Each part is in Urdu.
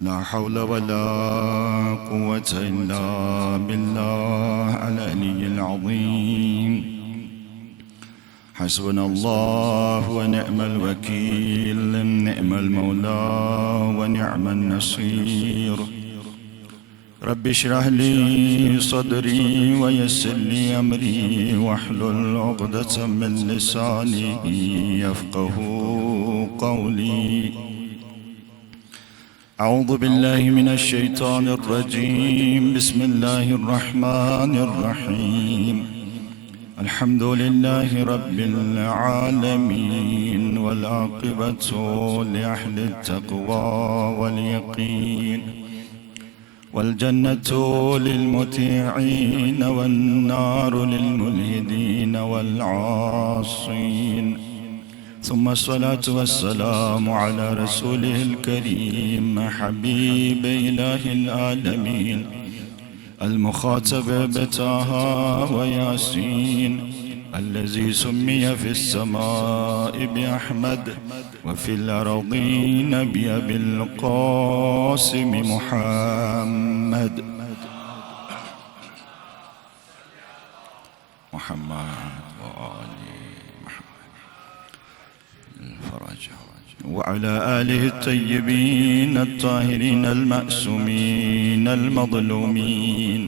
لا حول ولا قوة إلا بالله العلي العظيم. حسبنا الله ونعم الوكيل، نعم المولى ونعم النصير. رب اشرح لي صدري ويسر لي أمري واحلل عقدة من لساني يفقه قولي. أعوذ بالله من الشيطان الرجيم. بسم الله الرحمن الرحيم. الحمد لله رب العالمين، والعاقبة لأهل التقوى واليقين، والجنة للمطيعين والنار للملحدين والعاصين. ثم الصلاة والسلام على رسوله الكريم حبيب إله العالمين، المخاطب بطه وياسين، الذي سمي في السماء بأحمد وفي الأرضين بأبي القاسم محمد. وعلى آله الطيبين الطاهرين المأسومين المظلومين،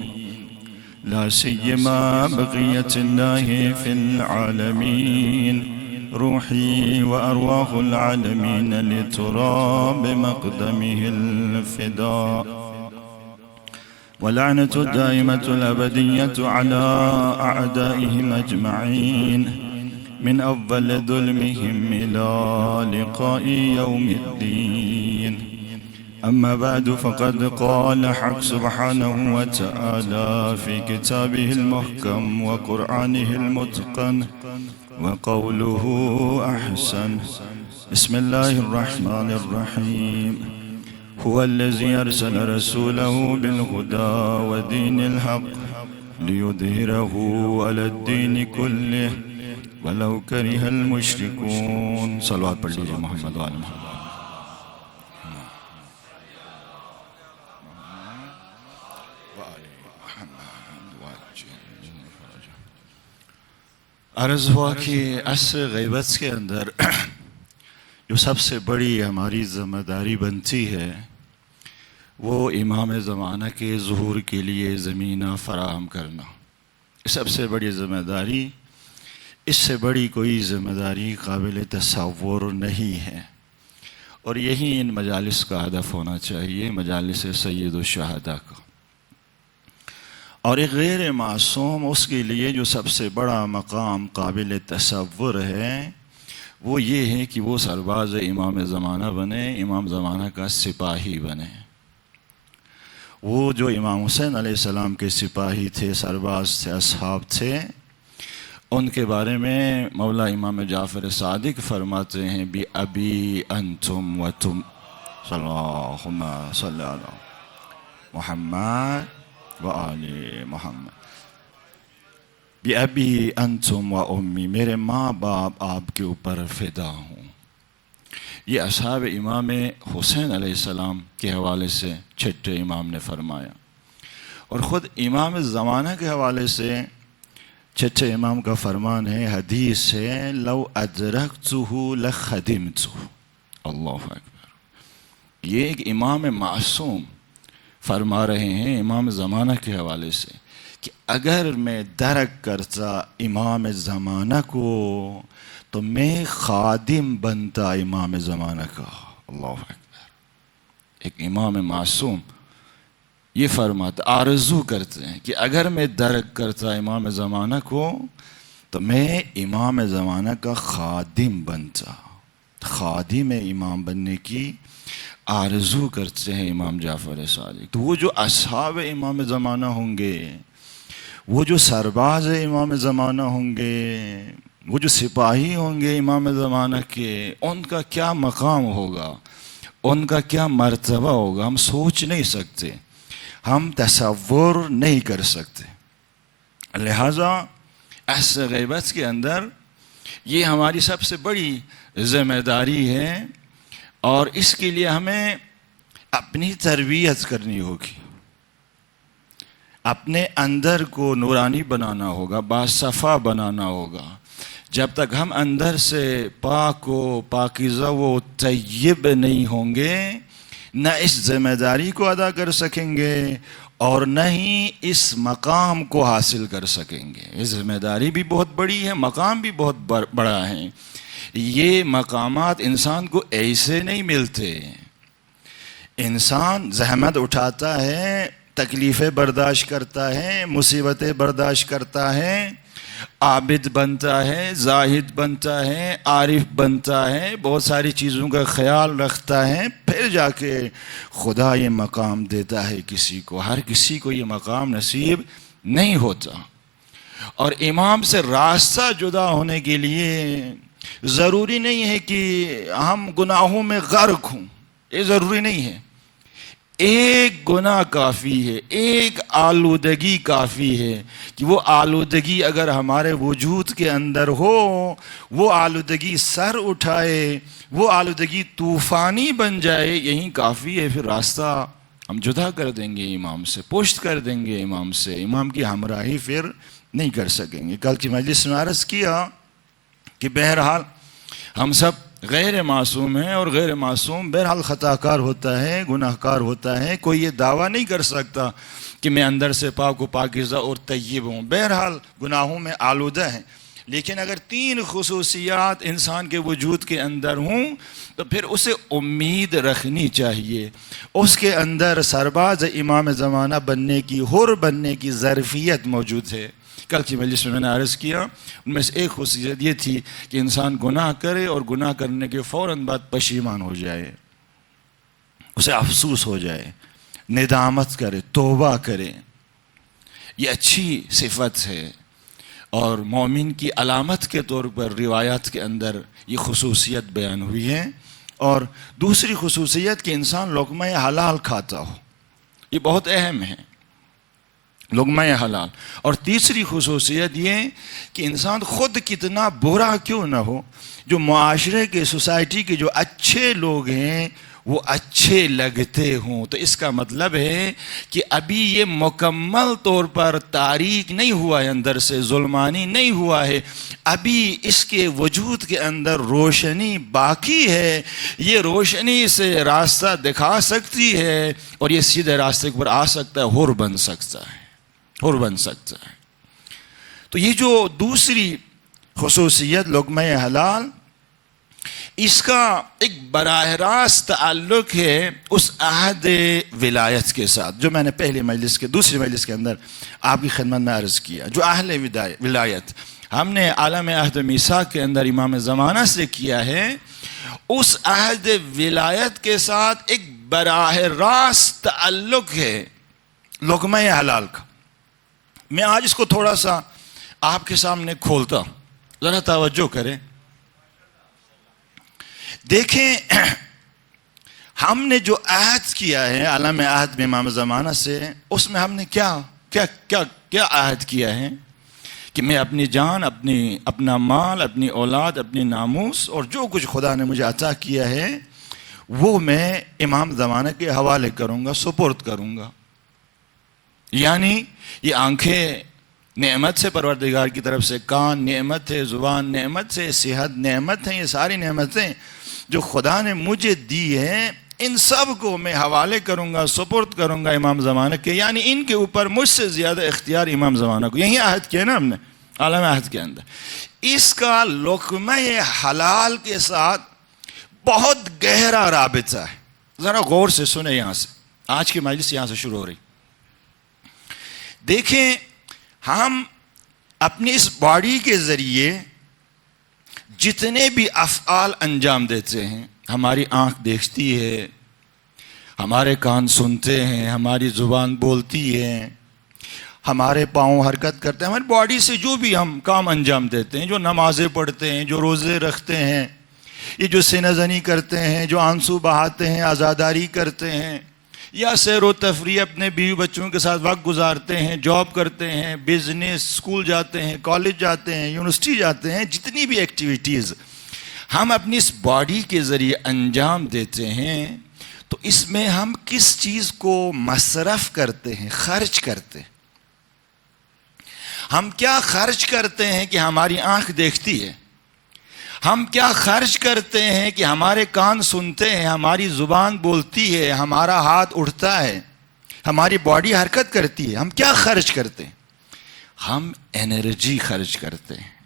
لا سيما بقية الله في العالمين، روحي وأرواح العالمين لتراب مقدمه الفداء. ولعنة الدائمة الأبدية على أعدائهم أجمعين، من أول ظلمهم إلى لقاء يوم الدين. أما بعد، فقد قال حق سبحانه وتعالى في كتابه المحكم وقرآنه المتقن وقوله أحسن. بسم الله الرحمن الرحيم. هو الذي أرسل رسوله بالهدى ودين الحق ليظهره على الدين كله ولو كره المشركون. صلوات پڑھ لیجیے محمد وآل محمد. عرض ہوا کہ عصر غیبت کے اندر جو سب سے بڑی ہماری ذمہ داری بنتی ہے وہ امام زمانہ کے ظہور کے لیے زمینہ فراہم کرنا. سب سے بڑی ذمہ داری، اس سے بڑی کوئی ذمہ داری قابل تصور نہیں ہے، اور یہی ان مجالس کا ہدف ہونا چاہیے، مجالس سید الشہداء کا. اور ایک غیر معصوم اس کے لیے جو سب سے بڑا مقام قابل تصور ہے وہ یہ ہے کہ وہ سرباز امام زمانہ بنے، امام زمانہ کا سپاہی بنے. وہ جو امام حسین علیہ السلام کے سپاہی تھے، سرباز تھے، اصحاب تھے، ان کے بارے میں مولا امام جعفر صادق فرماتے ہیں بِأَبِي أَنْتُمْ وَتُمْ. اللہم صلی علی محمد وآل محمد. بِأَبِي أَنْتُمْ وَأُمِّي، میرے ماں باپ آپ کے اوپر فدا ہوں. یہ اصحاب امام حسین علیہ السلام کے حوالے سے چھٹے امام نے فرمایا، اور خود امام زمانہ کے حوالے سے چھٹے امام کا فرمان ہے، حدیث ہے، لو ادرکتہ لخدمتہ. اللہ اکبر. یہ ایک امام معصوم فرما رہے ہیں امام زمانہ کے حوالے سے کہ اگر میں درک کرتا امام زمانہ کو تو میں خادم بنتا امام زمانہ کا. اللہ اکبر. ایک امام معصوم یہ فرماتا، آرزو کرتے ہیں کہ اگر میں درک کرتا امام زمانہ کو تو میں امام زمانہ کا خادم بنتا. خادم امام بننے کی آرزو کرتے ہیں امام جعفر صادق. تو وہ جو اصحاب امام زمانہ ہوں گے، وہ جو سرباز امام زمانہ ہوں گے، وہ جو سپاہی ہوں گے امام زمانہ کے، ان کا کیا مقام ہوگا، ان کا کیا مرتبہ ہوگا، ہم سوچ نہیں سکتے، ہم تصور نہیں کر سکتے. لہٰذا عصر غیبت کے اندر یہ ہماری سب سے بڑی ذمہ داری ہے، اور اس کے لیے ہمیں اپنی تربیت کرنی ہوگی، اپنے اندر کو نورانی بنانا ہوگا، باصفا بنانا ہوگا۔ جب تک ہم اندر سے پاک و پاکیزہ و طیب نہیں ہوں گے، نہ اس ذمہ داری کو ادا کر سکیں گے اور نہ ہی اس مقام کو حاصل کر سکیں گے۔ یہ ذمہ داری بھی بہت بڑی ہے، مقام بھی بہت بڑا ہے۔ یہ مقامات انسان کو ایسے نہیں ملتے۔ انسان زحمت اٹھاتا ہے، تکلیفیں برداشت کرتا ہے، مصیبتیں برداشت کرتا ہے، عابد بنتا ہے، زاہد بنتا ہے، عارف بنتا ہے، بہت ساری چیزوں کا خیال رکھتا ہے، پھر جا کے خدا یہ مقام دیتا ہے کسی کو۔ ہر کسی کو یہ مقام نصیب نہیں ہوتا۔ اور امام سے راستہ جدا ہونے کے لیے ضروری نہیں ہے کہ ہم گناہوں میں غرق ہوں، یہ ضروری نہیں ہے۔ ایک گناہ کافی ہے، ایک آلودگی کافی ہے کہ وہ آلودگی اگر ہمارے وجود کے اندر ہو، وہ آلودگی سر اٹھائے، وہ آلودگی طوفانی بن جائے، یہی کافی ہے۔ پھر راستہ ہم جدا کر دیں گے امام سے، پشت کر دیں گے امام سے، امام کی ہمراہی پھر نہیں کر سکیں گے۔ کل کی مجلس میں عرض کیا کہ بہرحال ہم سب غیر معصوم ہیں، اور غیر معصوم بہرحال خطا کار ہوتا ہے، گناہ کار ہوتا ہے۔ کوئی یہ دعویٰ نہیں کر سکتا کہ میں اندر سے پاک و پاکیزہ اور طیب ہوں، بہرحال گناہوں میں آلودہ ہیں۔ لیکن اگر تین خصوصیات انسان کے وجود کے اندر ہوں تو پھر اسے امید رکھنی چاہیے۔ اس کے اندر سرباز امام زمانہ بننے کی، حر بننے کی ظرفیت موجود ہے۔ کل کی مجلس میں نے عرض کیا، ان میں سے ایک خصوصیت یہ تھی کہ انسان گناہ کرے اور گناہ کرنے کے فوراً بعد پشیمان ہو جائے، اسے افسوس ہو جائے، ندامت کرے، توبہ کرے۔ یہ اچھی صفت ہے، اور مومن کی علامت کے طور پر روایات کے اندر یہ خصوصیت بیان ہوئی ہے۔ اور دوسری خصوصیت کہ انسان لقمہ حلال کھاتا ہو، یہ بہت اہم ہے، لقمہ حلال۔ اور تیسری خصوصیت یہ کہ انسان خود کتنا برا کیوں نہ ہو، جو معاشرے کے، سوسائٹی کے جو اچھے لوگ ہیں وہ اچھے لگتے ہوں۔ تو اس کا مطلب ہے کہ ابھی یہ مکمل طور پر تاریک نہیں ہوا ہے، اندر سے ظلمانی نہیں ہوا ہے، ابھی اس کے وجود کے اندر روشنی باقی ہے۔ یہ روشنی سے راستہ دکھا سکتی ہے اور یہ سیدھے راستے پر آ سکتا ہے، حر بن سکتا ہے، حر بن سکتا ہے۔ تو یہ جو دوسری خصوصیت لقمہ حلال، اس کا ایک براہ راست تعلق ہے اس عہد ولایت کے ساتھ جو میں نے پہلی مجلس کے، دوسری مجلس کے اندر آپ کی خدمت میں عرض کیا۔ جو عہد ولایت ہم نے عالم عہد و میثاق کے اندر امام زمانہ سے کیا ہے، اس عہد ولایت کے ساتھ ایک براہ راست تعلق ہے لقمہ حلال کا۔ میں آج اس کو تھوڑا سا آپ کے سامنے کھولتا ہوں، ذرا توجہ کریں۔ دیکھیں، ہم نے جو عہد کیا ہے عالم عہد میں امام زمانہ سے، اس میں ہم نے کیا عہد کیا ہے کہ میں اپنی جان، اپنا مال، اپنی اولاد، اپنی ناموس اور جو کچھ خدا نے مجھے عطا کیا ہے وہ میں امام زمانہ کے حوالے کروں گا، سپرد کروں گا۔ یعنی یہ آنکھیں نعمت سے پروردگار کی طرف سے، کان نعمت ہے، زبان نعمت ہے، صحت نعمت ہے، یہ ساری نعمتیں جو خدا نے مجھے دی ہیں، ان سب کو میں حوالے کروں گا، سپرد کروں گا امام زمانہ کے۔ یعنی ان کے اوپر مجھ سے زیادہ اختیار امام زمانہ کو۔ یہی عہد کیا نا ہم نے عالم عہد کے اندر۔ اس کا لقمہ حلال کے ساتھ بہت گہرا رابطہ ہے۔ ذرا غور سے سنیں، یہاں سے آج کی مجلس یہاں سے شروع ہو رہی۔ دیکھیں، ہم اپنی اس باڈی کے ذریعے جتنے بھی افعال انجام دیتے ہیں، ہماری آنکھ دیکھتی ہے، ہمارے کان سنتے ہیں، ہماری زبان بولتی ہے، ہمارے پاؤں حرکت کرتے ہیں، ہماری باڈی سے جو بھی ہم کام انجام دیتے ہیں، جو نمازیں پڑھتے ہیں، جو روزے رکھتے ہیں، یہ جو سینہ زنی کرتے ہیں، جو آنسو بہاتے ہیں، عزاداری کرتے ہیں، یا سیر و تفریح اپنے بیوی بچوں کے ساتھ وقت گزارتے ہیں، جاب کرتے ہیں، بزنس، اسکول جاتے ہیں، کالج جاتے ہیں، یونیورسٹی جاتے ہیں، جتنی بھی ایکٹیویٹیز ہم اپنی اس باڈی کے ذریعے انجام دیتے ہیں، تو اس میں ہم کس چیز کو مصرف کرتے ہیں، خرچ کرتے ہیں؟ ہم کیا خرچ کرتے ہیں کہ ہماری آنکھ دیکھتی ہے؟ ہم کیا خرچ کرتے ہیں کہ ہمارے کان سنتے ہیں، ہماری زبان بولتی ہے، ہمارا ہاتھ اٹھتا ہے، ہماری باڈی حرکت کرتی ہے؟ ہم کیا خرچ کرتے ہیں؟ ہم انرجی خرچ کرتے ہیں۔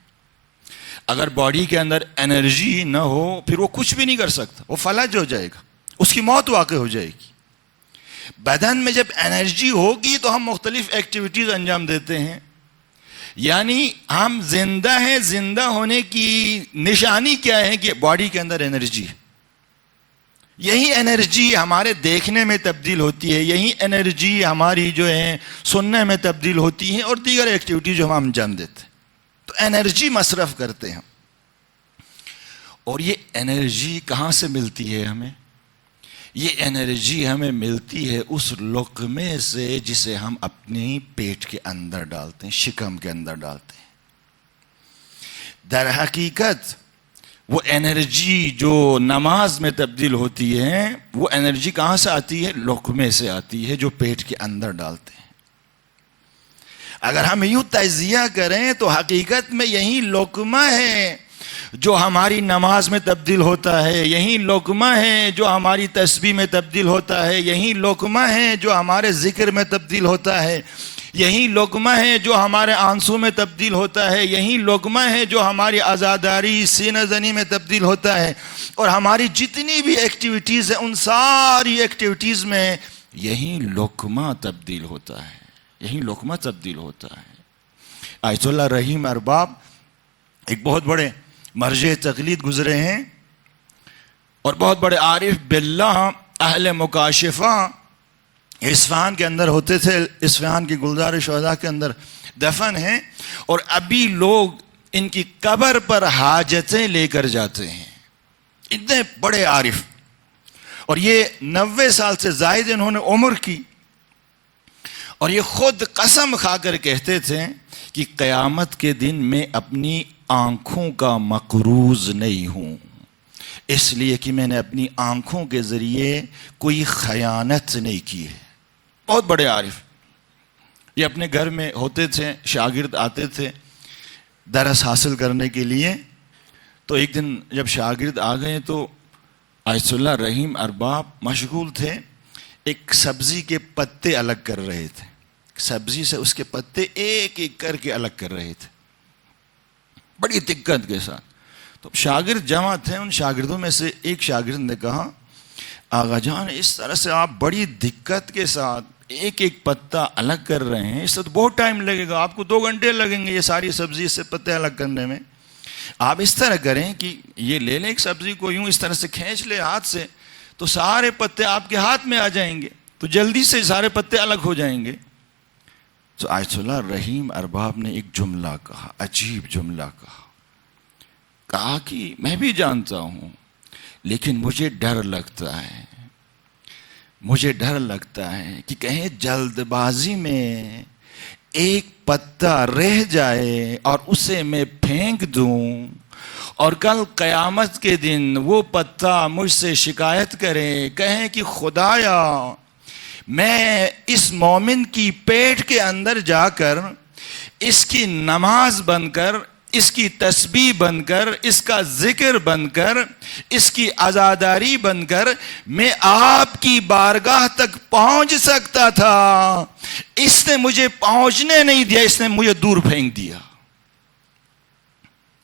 اگر باڈی کے اندر انرجی نہ ہو پھر وہ کچھ بھی نہیں کر سکتا، وہ فلج ہو جائے گا، اس کی موت واقع ہو جائے گی۔ بدن میں جب انرجی ہوگی تو ہم مختلف ایکٹیویٹیز انجام دیتے ہیں، یعنی ہم زندہ ہیں۔ زندہ ہونے کی نشانی کیا ہے؟ کہ باڈی کے اندر انرجی ہے۔ یہی انرجی ہمارے دیکھنے میں تبدیل ہوتی ہے، یہی انرجی ہماری جو ہے سننے میں تبدیل ہوتی ہے اور دیگر ایکٹیویٹی جو ہم انجام دیتے ہیں۔ تو انرجی مصرف کرتے ہیں۔ اور یہ انرجی کہاں سے ملتی ہے ہمیں؟ یہ انرجی ہمیں ملتی ہے اس لقمے سے جسے ہم اپنے پیٹ کے اندر ڈالتے ہیں، شکم کے اندر ڈالتے ہیں۔ در حقیقت وہ انرجی جو نماز میں تبدیل ہوتی ہے، وہ انرجی کہاں سے آتی ہے؟ لقمے سے آتی ہے جو پیٹ کے اندر ڈالتے ہیں۔ اگر ہم یوں تجزیہ کریں تو حقیقت میں یہی لقمہ ہے جو ہماری نماز میں تبدیل ہوتا ہے، یہی لقمہ ہے جو ہماری تسبیح میں تبدیل ہوتا ہے، یہی لقمہ ہے جو ہمارے ذکر میں تبدیل ہوتا ہے، یہی لقمہ ہے جو ہمارے آنسو میں تبدیل ہوتا ہے، یہی لقمہ ہے جو ہماری عزاداری سینہ زنی میں تبدیل ہوتا ہے، اور ہماری جتنی بھی ایکٹیویٹیز ہیں ان ساری ایکٹیویٹیز میں یہی لقمہ تبدیل ہوتا ہے، یہی لقمہ تبدیل ہوتا ہے۔ آیت اللہ رحیم ارباب ایک بہت بڑے مرجع تقلید گزرے ہیں اور بہت بڑے عارف باللہ، اہل مکاشفہ، اصفہان کے اندر ہوتے تھے، اصفہان کی گلزار شہداء کے اندر دفن ہیں، اور ابھی لوگ ان کی قبر پر حاجتیں لے کر جاتے ہیں۔ اتنے بڑے عارف، اور یہ 90 سال سے زائد انہوں نے عمر کی، اور یہ خود قسم کھا کر کہتے تھے کہ قیامت کے دن میں اپنی آنکھوں کا مقروض نہیں ہوں، اس لیے کہ میں نے اپنی آنکھوں کے ذریعے کوئی خیانت نہیں کی ہے۔ بہت بڑے عارف، یہ اپنے گھر میں ہوتے تھے، شاگرد آتے تھے درس حاصل کرنے کے لیے، تو ایک دن جب شاگرد آ گئے تو آیت اللہ رحیم ارباب مشغول تھے، ایک سبزی کے پتے الگ کر رہے تھے، سبزی سے اس کے پتے ایک ایک کر کے الگ کر رہے تھے بڑی دقت کے ساتھ۔ تو شاگرد جمع تھے، ان شاگردوں میں سے ایک شاگرد نے کہا، آغا جان اس طرح سے آپ بڑی دقت کے ساتھ ایک ایک پتا الگ کر رہے ہیں، اس سے تو بہت ٹائم لگے گا، آپ کو 2 گھنٹے لگیں گے یہ ساری سبزی سے پتے الگ کرنے میں۔ آپ اس طرح کریں کہ یہ لے لیں ایک سبزی کو، یوں اس طرح سے کھینچ لے ہاتھ سے، تو سارے پتے آپ کے ہاتھ میں آ جائیں گے، تو جلدی سے سارے پتے الگ ہو جائیں گے۔ تو آیت اللہ رحیم ارباب نے ایک جملہ کہا، عجیب جملہ کہا کہ میں بھی جانتا ہوں لیکن مجھے ڈر لگتا ہے، مجھے ڈر لگتا ہے کہ کہیں جلد بازی میں ایک پتا رہ جائے اور اسے میں پھینک دوں اور کل قیامت کے دن وہ پتا مجھ سے شکایت کرے، کہیں کہ خدایا میں اس مومن کی پیٹ کے اندر جا کر اس کی نماز بن کر، اس کی تسبیح بن کر، اس کا ذکر بن کر، اس کی عزاداری بن کر میں آپ کی بارگاہ تک پہنچ سکتا تھا، اس نے مجھے پہنچنے نہیں دیا، اس نے مجھے دور پھینک دیا۔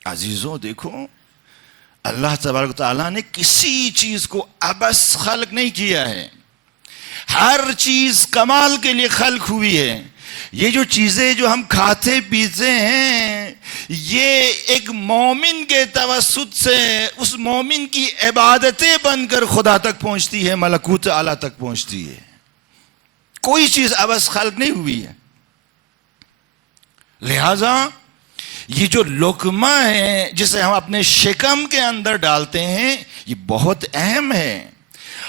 عزیزوں دیکھو، اللہ تبارک و تعالیٰ نے کسی چیز کو عبث خلق نہیں کیا ہے، ہر چیز کمال کے لیے خلق ہوئی ہے۔ یہ جو چیزیں جو ہم کھاتے پیتے ہیں، یہ ایک مومن کے توسط سے اس مومن کی عبادتیں بن کر خدا تک پہنچتی ہے، ملکوت اعلیٰ تک پہنچتی ہے۔ کوئی چیز عبث خلق نہیں ہوئی ہے۔ لہذا یہ جو لقمہ ہے جسے ہم اپنے شکم کے اندر ڈالتے ہیں، یہ بہت اہم ہے۔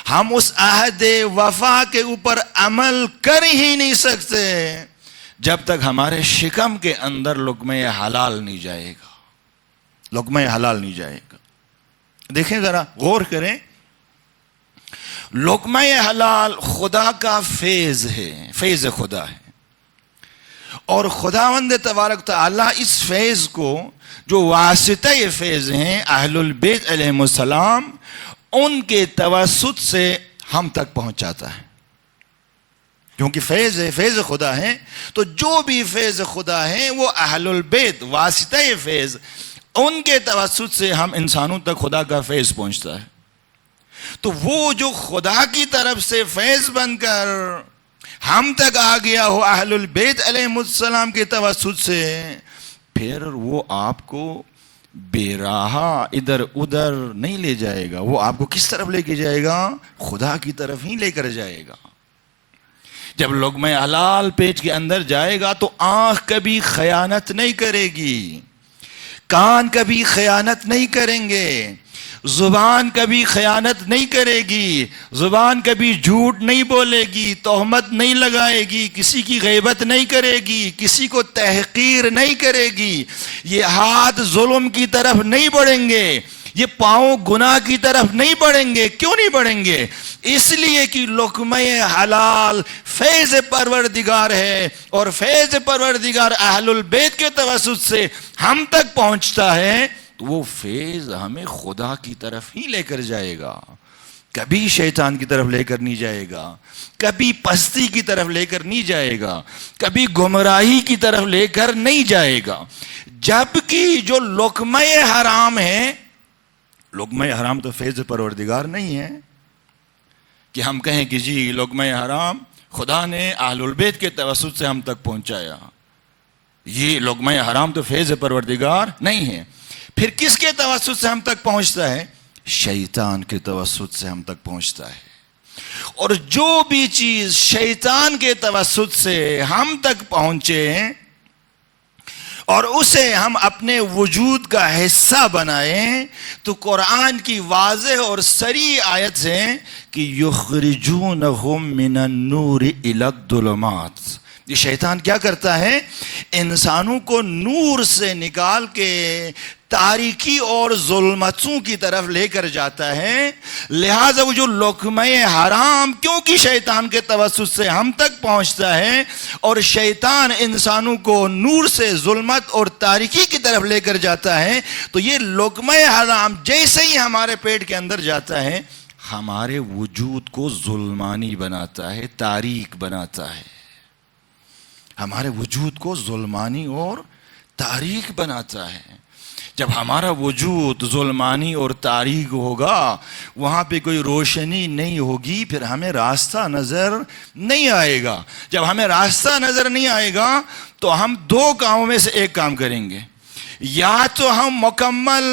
ہم اس عہد وفا کے اوپر عمل کر ہی نہیں سکتے جب تک ہمارے شکم کے اندر لقمہ حلال نہیں جائے گا، لقمہ حلال نہیں جائے گا۔ دیکھیں ذرا غور کریں، لقمہ حلال خدا کا فیض ہے، فیض خدا ہے، اور خداوند تبارک تعالیٰ اس فیض کو جو واسطہ فیض ہیں اہل البیت علیہم السلام، ان کے توسط سے ہم تک پہنچاتا ہے، کیونکہ فیض ہے، فیض خدا ہے، تو جو بھی فیض خدا ہے وہ اہل البیت واسطہ فیض، ان کے توسط سے ہم انسانوں تک خدا کا فیض پہنچتا ہے۔ تو وہ جو خدا کی طرف سے فیض بن کر ہم تک آ گیا ہو اہل البیت علیہم السلام کے توسط سے، پھر وہ آپ کو بے راہا ادھر ادھر نہیں لے جائے گا، وہ آپ کو کس طرف لے کے جائے گا؟ خدا کی طرف ہی لے کر جائے گا۔ جب لقمہ حلال پیٹ کے اندر جائے گا تو آنکھ کبھی خیانت نہیں کرے گی، کان کبھی خیانت نہیں کریں گے، زبان کبھی خیانت نہیں کرے گی، زبان کبھی جھوٹ نہیں بولے گی، تہمت نہیں لگائے گی، کسی کی غیبت نہیں کرے گی، کسی کو تحقیر نہیں کرے گی، یہ ہاتھ ظلم کی طرف نہیں بڑھیں گے، یہ پاؤں گناہ کی طرف نہیں بڑھیں گے۔ کیوں نہیں بڑھیں گے؟ اس لیے کہ لقمہ حلال فیض پروردگار ہے، اور فیض پروردگار اہل البیت کے توسط سے ہم تک پہنچتا ہے، تو وہ فیض ہمیں خدا کی طرف ہی لے کر جائے گا، کبھی شیطان کی طرف لے کر نہیں جائے گا، کبھی پستی کی طرف لے کر نہیں جائے گا، کبھی گمراہی کی طرف لے کر نہیں جائے گا۔ جبکہ جو لقمہ حرام ہے، لقمہ حرام تو فیض پروردگار نہیں ہے کہ ہم کہیں کہ جی لقمہ حرام خدا نے اہل البیت کے توسط سے ہم تک پہنچایا، یہ لقمہ حرام تو فیض پروردگار نہیں ہے۔ پھر کس کے توسط سے ہم تک پہنچتا ہے؟ شیطان کے توسط سے ہم تک پہنچتا ہے، اور جو بھی چیز شیطان کے توسط سے ہم تک پہنچے اور اسے ہم اپنے وجود کا حصہ بنائیں، تو قرآن کی واضح اور صریح آیت ہے کہ یخرجونہم من النور الی الظلمات، یہ شیطان کیا کرتا ہے؟ انسانوں کو نور سے نکال کے تاریکی اور ظلمتوں کی طرف لے کر جاتا ہے۔ لہٰذا وہ جو لقمہ حرام کیونکہ شیطان کے توسط سے ہم تک پہنچتا ہے، اور شیطان انسانوں کو نور سے ظلمت اور تاریکی کی طرف لے کر جاتا ہے، تو یہ لقمہ حرام جیسے ہی ہمارے پیٹ کے اندر جاتا ہے، ہمارے وجود کو ظلمانی بناتا ہے، تاریک بناتا ہے، ہمارے وجود کو ظلمانی اور تاریک بناتا ہے۔ جب ہمارا وجود ظلمانی اور تاریک ہوگا، وہاں پہ کوئی روشنی نہیں ہوگی، پھر ہمیں راستہ نظر نہیں آئے گا۔ جب ہمیں راستہ نظر نہیں آئے گا تو ہم دو کاموں میں سے ایک کام کریں گے، یا تو ہم مکمل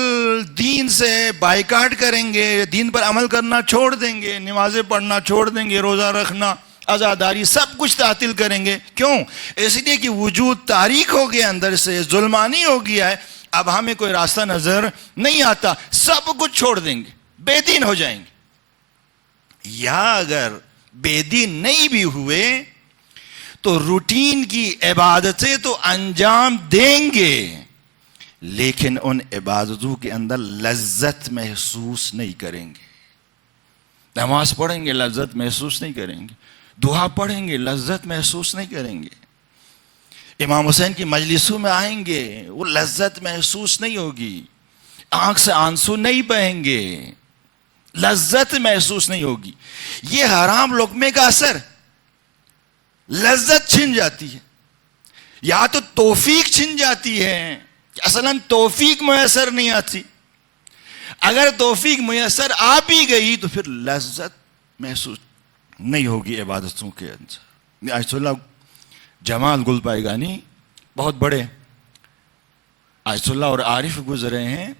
دین سے بائیکاٹ کریں گے، دین پر عمل کرنا چھوڑ دیں گے، نمازیں پڑھنا چھوڑ دیں گے، روزہ رکھنا، عزاداری سب کچھ تعطیل کریں گے۔ کیوں؟ اس لیے کہ وجود تاریک ہو گیا، اندر سے ظلمانی ہو گیا ہے، اب ہمیں کوئی راستہ نظر نہیں آتا، سب کچھ چھوڑ دیں گے، بے دین ہو جائیں گے۔ یا اگر بے دین نہیں بھی ہوئے تو روٹین کی عبادتیں تو انجام دیں گے، لیکن ان عبادتوں کے اندر لذت محسوس نہیں کریں گے۔ نماز پڑھیں گے، لذت محسوس نہیں کریں گے، دعا پڑھیں گے، لذت محسوس نہیں کریں گے، امام حسین کی مجلسوں میں آئیں گے، وہ لذت محسوس نہیں ہوگی، آنکھ سے آنسو نہیں بہیں گے، لذت محسوس نہیں ہوگی۔ یہ حرام لقمے کا اثر، لذت چھن جاتی ہے، یا تو توفیق چھن جاتی ہے، اصلاً توفیق میسر نہیں آتی۔ اگر توفیق میسر آ بھی گئی تو پھر لذت محسوس نہیں ہوگی عبادتوں کے اندر۔ آیت اللہ جمال گل پائیگانی بہت بڑے آیت اللہ اور عارف گزرے ہیں،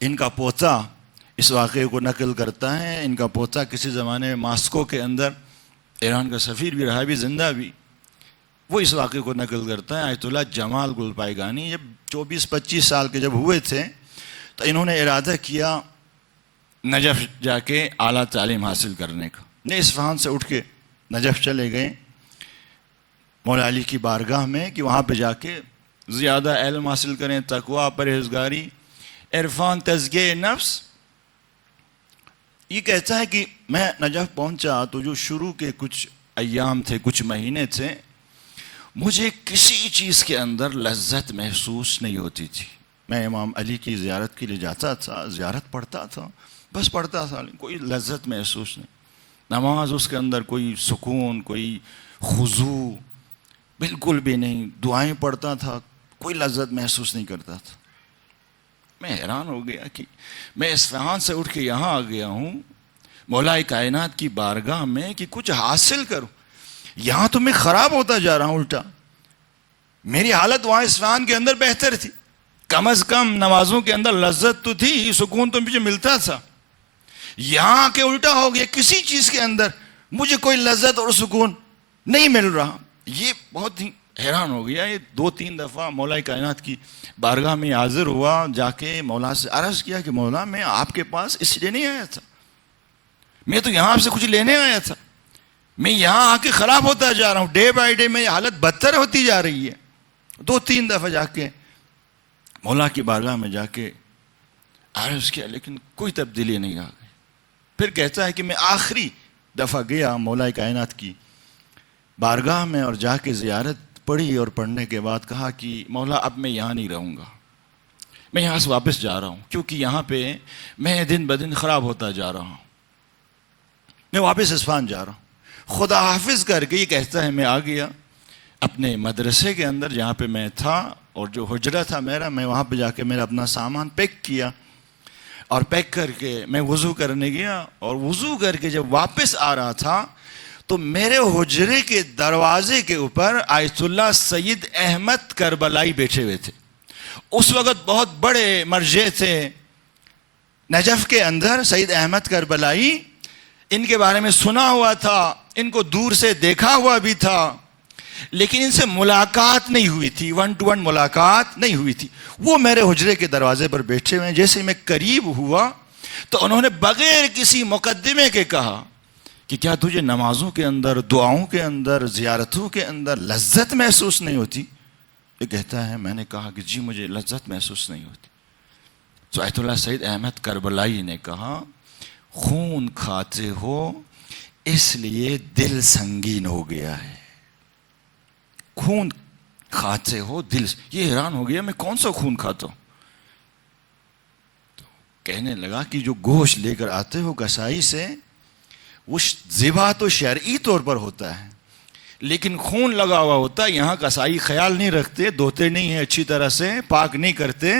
ان کا پوتا اس واقعے کو نقل کرتا ہے۔ ان کا پوتا کسی زمانے میں ماسکو کے اندر ایران کا سفیر بھی رہا، بھی زندہ بھی، وہ اس واقعے کو نقل کرتا ہے۔ آیت اللہ جمال گل پائیگانی جب 24-25 سال کے جب ہوئے تھے تو انہوں نے ارادہ کیا نجف جا کے اعلیٰ تعلیم حاصل کرنے کا۔ یہ اصفہان سے اٹھ کے نجف چلے گئے مولا علی کی بارگاہ میں کہ وہاں پہ جا کے زیادہ علم حاصل کریں، تقویٰ، پرہیزگاری، عرفان، تزکیہ نفس، یہ کہتا ہے کہ میں نجف پہنچا تو جو شروع کے کچھ ایام تھے، کچھ مہینے تھے، مجھے کسی چیز کے اندر لذت محسوس نہیں ہوتی تھی. میں امام علی کی زیارت کے لیے جاتا تھا، زیارت پڑھتا تھا، بس پڑھتا تھا، کوئی لذت محسوس نہیں. نماز اس کے اندر کوئی سکون، کوئی خضوع بالکل بھی نہیں. دعائیں پڑھتا تھا، کوئی لذت محسوس نہیں کرتا تھا. میں حیران ہو گیا کہ میں اصفہان سے اٹھ کے یہاں آ گیا ہوں مولا کائنات کی بارگاہ میں کہ کچھ حاصل کروں. یہاں تو میں خراب ہوتا جا رہا ہوں الٹا. میری حالت وہاں اصفہان کے اندر بہتر تھی، کم از کم نمازوں کے اندر لذت تو تھی، سکون تو مجھے ملتا تھا. یہاں کے الٹا ہو گیا، کسی چیز کے اندر مجھے کوئی لذت اور سکون نہیں مل رہا. یہ بہت ہی حیران ہو گیا. یہ 2-3 دفعہ مولا کائنات کی بارگاہ میں حاضر ہوا، جا کے مولا سے عرض کیا کہ مولا میں آپ کے پاس اس لیے نہیں آیا تھا، میں تو یہاں آپ سے کچھ لینے آیا تھا. میں یہاں آ کے خراب ہوتا جا رہا ہوں، ڈے بائی ڈے میری حالت بدتر ہوتی جا رہی ہے. 2-3 دفعہ جا کے مولا کی بارگاہ میں جا کے عرض کیا، لیکن کوئی تبدیلی نہیں آ گئی. پھر کہتا ہے کہ میں آخری دفعہ گیا مولا کائنات کی بارگاہ میں اور جا کے زیارت پڑھی، اور پڑھنے کے بعد کہا کہ مولا اب میں یہاں نہیں رہوں گا، میں یہاں سے واپس جا رہا ہوں، کیونکہ یہاں پہ میں دن بدن خراب ہوتا جا رہا ہوں، میں واپس اصفہان جا رہا ہوں. خدا حافظ کر کے یہ کہتا ہے میں آ گیا اپنے مدرسے کے اندر جہاں پہ میں تھا، اور جو حجرہ تھا میرا، میں وہاں پہ جا کے میرا اپنا سامان پیک کیا، اور پیک کر کے میں وضو کرنے گیا. اور وضو کر کے جب واپس آ رہا تھا تو میرے حجرے کے دروازے کے اوپر آیت اللہ سید احمد کربلائی بیٹھے ہوئے تھے. اس وقت بہت بڑے مرجع تھے نجف کے اندر، سید احمد کربلائی. ان کے بارے میں سنا ہوا تھا، ان کو دور سے دیکھا ہوا بھی تھا، لیکن ان سے ملاقات نہیں ہوئی تھی، 1 to 1 ملاقات نہیں ہوئی تھی. وہ میرے حجرے کے دروازے پر بیٹھے ہوئے ہیں. جیسے میں قریب ہوا تو انہوں نے بغیر کسی مقدمے کے کہا کہ کیا تجھے نمازوں کے اندر، دعاؤں کے اندر، زیارتوں کے اندر لذت محسوس نہیں ہوتی؟ یہ کہتا ہے میں نے کہا کہ جی مجھے لذت محسوس نہیں ہوتی. تو آیت اللہ سید احمد کربلائی نے کہا خون کھاتے ہو اس لیے دل سنگین ہو گیا ہے. خون کھاتے ہو دل. یہ حیران ہو گیا میں کون سا خون کھاتا ہوں؟ تو کہنے لگا کہ جو گوشت لے کر آتے ہو کسائی سے، وہ ذبح تو شرعی طور پر ہوتا ہے، لیکن خون لگا ہوا ہوتا ہے. یہاں کسائی خیال نہیں رکھتے، دھوتے نہیں ہیں اچھی طرح سے، پاک نہیں کرتے.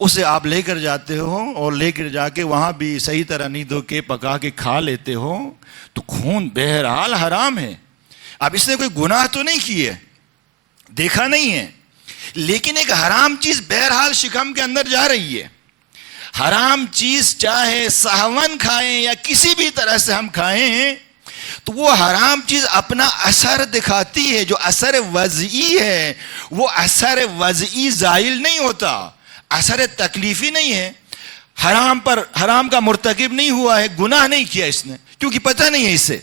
اسے آپ لے کر جاتے ہو اور لے کر جا کے وہاں بھی صحیح طرح نہیں دھو کے پکا کے کھا لیتے ہو. تو خون بہرحال حرام ہے. اب اس نے کوئی گناہ تو نہیں کی ہے، دیکھا نہیں ہے، لیکن ایک حرام چیز بہرحال شکم کے اندر جا رہی ہے. حرام چیز چاہے سہون کھائیں یا کسی بھی طرح سے ہم کھائیں، تو وہ حرام چیز اپنا اثر دکھاتی ہے. جو اثر وضعی ہے وہ اثر وضعی زائل نہیں ہوتا، اثر تکلیفی نہیں ہے. حرام کا مرتکب نہیں ہوا ہے، گناہ نہیں کیا اس نے، کیونکہ پتہ نہیں ہے اسے،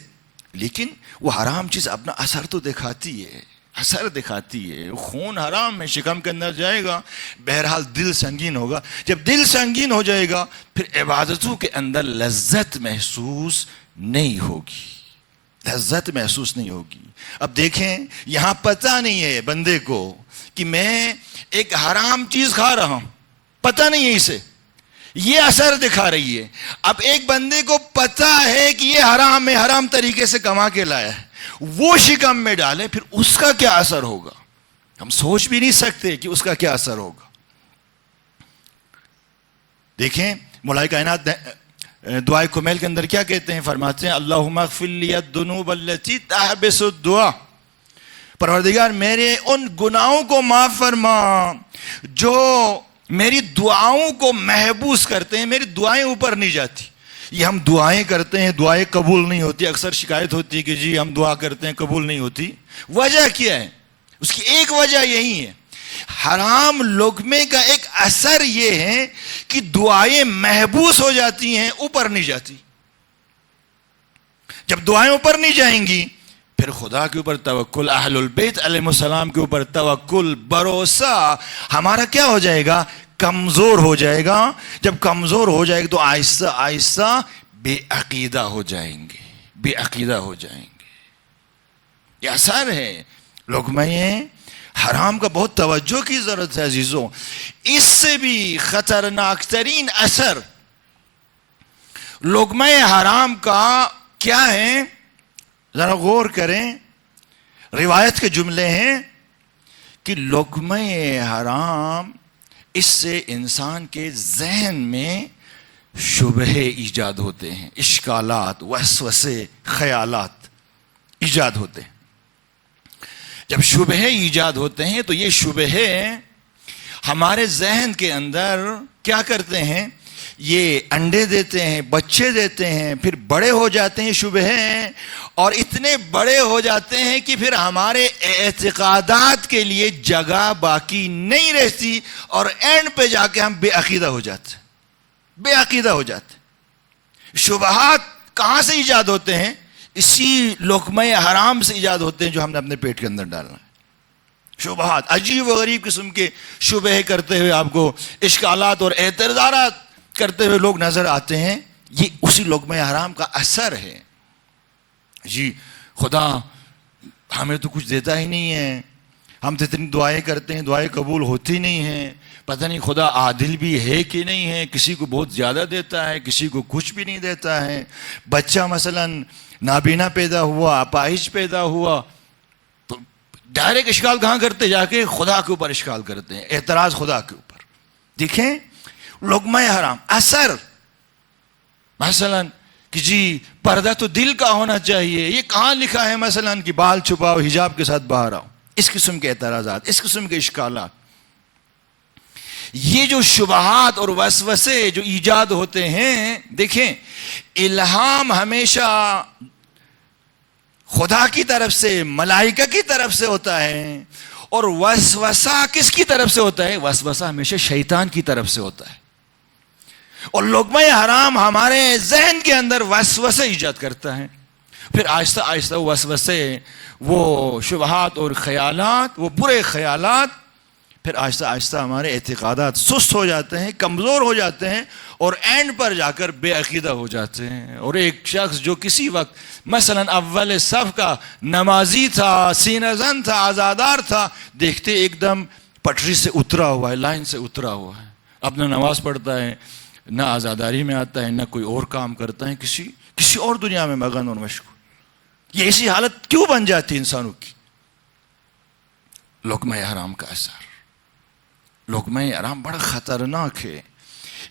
لیکن وہ حرام چیز اپنا اثر تو دکھاتی ہے، اثر دکھاتی ہے. خون حرام میں شکم کے اندر جائے گا، بہرحال دل سنگین ہوگا. جب دل سنگین ہو جائے گا پھر عبادتوں کے اندر لذت محسوس نہیں ہوگی، لذت محسوس نہیں ہوگی. اب دیکھیں یہاں پتہ نہیں ہے بندے کو کہ میں ایک حرام چیز کھا رہا ہوں، پتہ نہیں ہے اسے، یہ اثر دکھا رہی ہے. اب ایک بندے کو پتہ ہے کہ یہ حرام ہے، حرام طریقے سے کما کے لایا ہے، وہ شکم میں ڈالے، پھر اس کا کیا اثر ہوگا؟ ہم سوچ بھی نہیں سکتے کہ اس کا کیا اثر ہوگا. دیکھیں مولا کائنات دعائے کمیل کے اندر کیا کہتے ہیں؟ فرماتے ہیں اللہم اغفر لی الذنوب التي تحبس الدعاء. پروردگار میرے ان گناہوں کو معاف فرما جو میری دعاؤں کو محبوس کرتے ہیں، میری دعائیں اوپر نہیں جاتی. یہ ہم دعائیں کرتے ہیں، دعائیں قبول نہیں ہوتی. اکثر شکایت ہوتی ہے کہ جی ہم دعا کرتے ہیں قبول نہیں ہوتی. وجہ کیا ہے؟ اس کی ایک وجہ یہی ہے، حرام لقمے کا ایک اثر یہ ہے کہ دعائیں محبوس ہو جاتی ہیں، اوپر نہیں جاتی. جب دعائیں اوپر نہیں جائیں گی پھر خدا کے اوپر توکل، اہل البیت علیہ السلام کے اوپر توکل، بھروسہ ہمارا کیا ہو جائے گا؟ کمزور ہو جائے گا. جب کمزور ہو جائے گا تو آہستہ آہستہ بے عقیدہ ہو جائیں گے، بے عقیدہ ہو جائیں گے۔ یہ اثر ہے لقمہ حرام کا، بہت توجہ کی ضرورت ہے عزیزوں۔ اس سے بھی خطرناک ترین اثر لقمہ حرام کا کیا ہے، ذرا غور کریں۔ روایت کے جملے ہیں کہ لقمہ حرام، اس سے انسان کے ذہن میں شبہ ایجاد ہوتے ہیں، اشکالات، وسوسے، خیالات ایجاد ہوتے ہیں۔ جب شبہ ایجاد ہوتے ہیں تو یہ شبہ ہمارے ذہن کے اندر کیا کرتے ہیں، یہ انڈے دیتے ہیں، بچے دیتے ہیں، پھر بڑے ہو جاتے ہیں شبہ، اور اتنے بڑے ہو جاتے ہیں کہ پھر ہمارے اعتقادات کے لیے جگہ باقی نہیں رہتی، اور اینڈ پہ جا کے ہم بے عقیدہ ہو جاتے ہیں، بے عقیدہ ہو جاتے ہیں۔ شبہات کہاں سے ایجاد ہوتے ہیں؟ اسی لقمہ حرام سے ایجاد ہوتے ہیں جو ہم نے اپنے پیٹ کے اندر ڈالنا ہے۔ شبہات، عجیب و غریب قسم کے شبہ کرتے ہوئے آپ کو اشکالات اور اعتراضات کرتے ہوئے لوگ نظر آتے ہیں، یہ اسی لقمہ حرام کا اثر ہے۔ جی خدا ہمیں تو کچھ دیتا ہی نہیں ہے، ہم تو اتنی دعائیں کرتے ہیں، دعائیں قبول ہوتی نہیں ہیں، پتہ نہیں خدا عادل بھی ہے کہ نہیں ہے، کسی کو بہت زیادہ دیتا ہے، کسی کو کچھ بھی نہیں دیتا ہے۔ بچہ مثلا نابینا پیدا ہوا، اپاہج پیدا ہوا، تو ڈائریکٹ اشکال کہاں کرتے؟ جا کے خدا کے اوپر اشکال کرتے ہیں، اعتراض خدا کے اوپر۔ دیکھیں لقمہ حرام اثر، مثلا کہ جی پردہ تو دل کا ہونا چاہیے، یہ کہاں لکھا ہے مثلا کہ بال چھپاؤ، حجاب کے ساتھ باہر آؤ؟ اس قسم کے اعتراضات، اس قسم کے اشکالات، یہ جو شبہات اور وسوسے جو ایجاد ہوتے ہیں، دیکھیں الہام ہمیشہ خدا کی طرف سے، ملائکہ کی طرف سے ہوتا ہے، اور وسوسہ کس کی طرف سے ہوتا ہے؟ وسوسہ ہمیشہ شیطان کی طرف سے ہوتا ہے۔ اور لقمہ حرام ہمارے ذہن کے اندر وسوسے ایجاد کرتا ہے، پھر آہستہ آہستہ وسوسے، وہ شبہات اور خیالات، وہ برے خیالات، پھر آہستہ آہستہ ہمارے اعتقادات سست ہو جاتے ہیں، کمزور ہو جاتے ہیں، اور اینڈ پر جا کر بے عقیدہ ہو جاتے ہیں۔ اور ایک شخص جو کسی وقت مثلا اول صف کا نمازی تھا، سینہ زن تھا، عزادار تھا، دیکھتے ایک دم پٹری سے اترا ہوا ہے، لائن سے اترا ہوا ہے، اپنا نماز پڑھتا ہے، نہ عزاداری میں آتا ہے، نہ کوئی اور کام کرتا ہے، کسی اور دنیا میں مگن اور مشغول۔ یہ ایسی حالت کیوں بن جاتی ہے انسانوں کی؟ لقمہ حرام کا اثر۔ لقمہ حرام بڑا خطرناک ہے،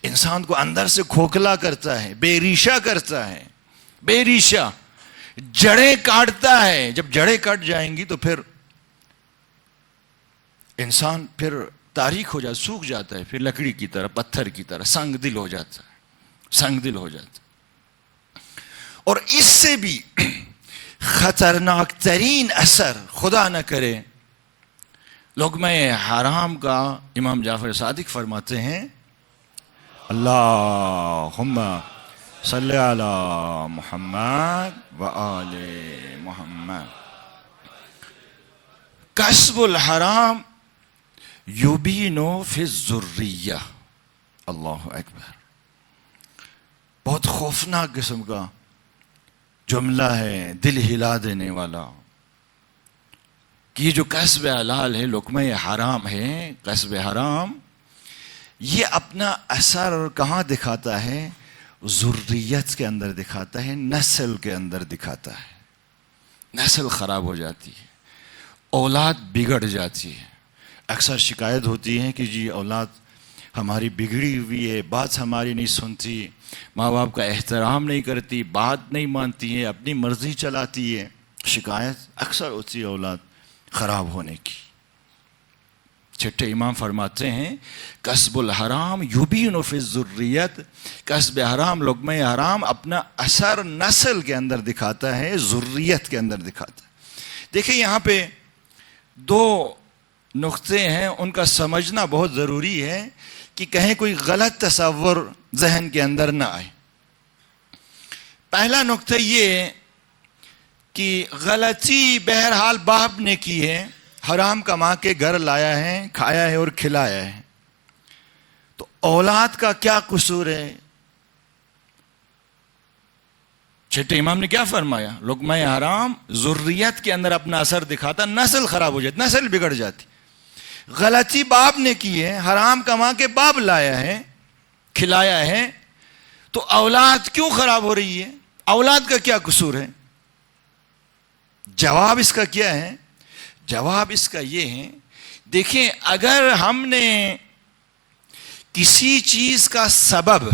انسان کو اندر سے کھوکھلا کرتا ہے، بے ریشہ کرتا ہے، بے ریشہ، جڑیں کاٹتا ہے۔ جب جڑیں کٹ جائیں گی تو پھر انسان پھر تاریک ہو جاتا، سوکھ جاتا ہے، پھر لکڑی کی طرح، پتھر کی طرح سنگ دل ہو جاتا ہے، سنگ دل ہو جاتا ہے۔ اور اس سے بھی خطرناک ترین اثر، خدا نہ کرے، لقمہ حرام کا امام جعفر صادق فرماتے ہیں، اللہم صلی علی محمد و آل محمد، کسب الحرام یبینو فی الذریہ۔ اللہ اکبر، بہت خوفناک قسم کا جملہ ہے، دل ہلا دینے والا، کہ یہ جو کسب حلال ہے، لقمہ حرام ہے، کسب حرام، یہ اپنا اثر کہاں دکھاتا ہے؟ ذریت کے اندر دکھاتا ہے، نسل کے اندر دکھاتا ہے۔ نسل خراب ہو جاتی ہے، اولاد بگڑ جاتی ہے۔ اکثر شکایت ہوتی ہے کہ جی اولاد ہماری بگڑی ہوئی ہے، بات ہماری نہیں سنتی، ماں باپ کا احترام نہیں کرتی، بات نہیں مانتی ہے، اپنی مرضی چلاتی ہے۔ شکایت اکثر ہوتی ہے اولاد خراب ہونے کی۔ چھٹے امام فرماتے ہیں، کسب الحرام یبین فی الذریت، کسب حرام، لقمہ حرام اپنا اثر نسل کے اندر دکھاتا ہے، ذریت کے اندر دکھاتا ہے۔ دیکھیں یہاں پہ دو نقطے ہیں، ان کا سمجھنا بہت ضروری ہے کہ کہیں کوئی غلط تصور ذہن کے اندر نہ آئے۔ پہلا نقطہ یہ کہ غلطی بہرحال باپ نے کی ہے، حرام کما کے گھر لایا ہے، کھایا ہے اور کھلایا ہے، تو اولاد کا کیا قصور ہے؟ چھٹے امام نے کیا فرمایا؟ لقمہ حرام ذریت کے اندر اپنا اثر دکھاتا، نسل خراب ہو جاتی، نسل بگڑ جاتی. غلطی باپ نے کی ہے، حرام کما کے باپ لایا ہے، کھلایا ہے، تو اولاد کیوں خراب ہو رہی ہے؟ اولاد کا کیا قصور ہے؟ جواب اس کا کیا ہے؟ جواب اس کا یہ ہے، دیکھیں اگر ہم نے کسی چیز کا سبب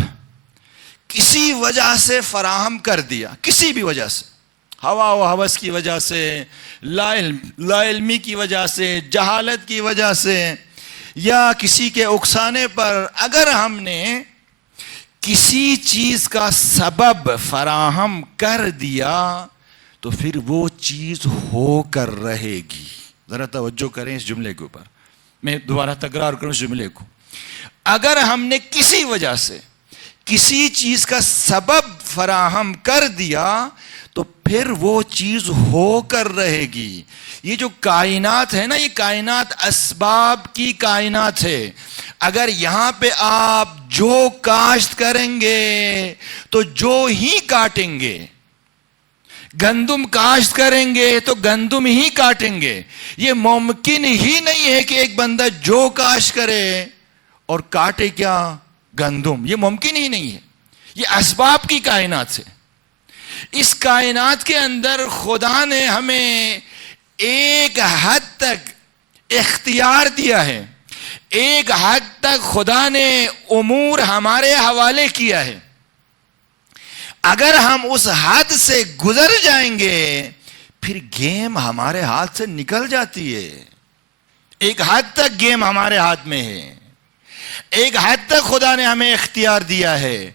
کسی وجہ سے فراہم کر دیا، کسی بھی وجہ سے، ہوا و ہوس کی وجہ سے، لا علمی کی وجہ سے، جہالت کی وجہ سے، یا کسی کے اکسانے پر اگر ہم نے کسی چیز کا سبب فراہم کر دیا تو پھر وہ چیز ہو کر رہے گی. ذرا توجہ کریں اس جملے کے اوپر، میں دوبارہ تکرار کروں اس جملے کو. اگر ہم نے کسی وجہ سے کسی چیز کا سبب فراہم کر دیا تو پھر وہ چیز ہو کر رہے گی. یہ جو کائنات ہے نا، یہ کائنات اسباب کی کائنات ہے. اگر یہاں پہ آپ جو کاشت کریں گے تو جو ہی کاٹیں گے، گندم کاشت کریں گے تو گندم ہی کاٹیں گے. یہ ممکن ہی نہیں ہے کہ ایک بندہ جو کاشت کرے اور کاٹے کیا؟ گندم. یہ ممکن ہی نہیں ہے. یہ اسباب کی کائنات ہے. اس کائنات کے اندر خدا نے ہمیں ایک حد تک اختیار دیا ہے، ایک حد تک خدا نے امور ہمارے حوالے کیا ہے. اگر ہم اس حد سے گزر جائیں گے پھر گیم ہمارے ہاتھ سے نکل جاتی ہے. ایک حد تک گیم ہمارے ہاتھ میں ہے، ایک حد تک خدا نے ہمیں اختیار دیا ہے.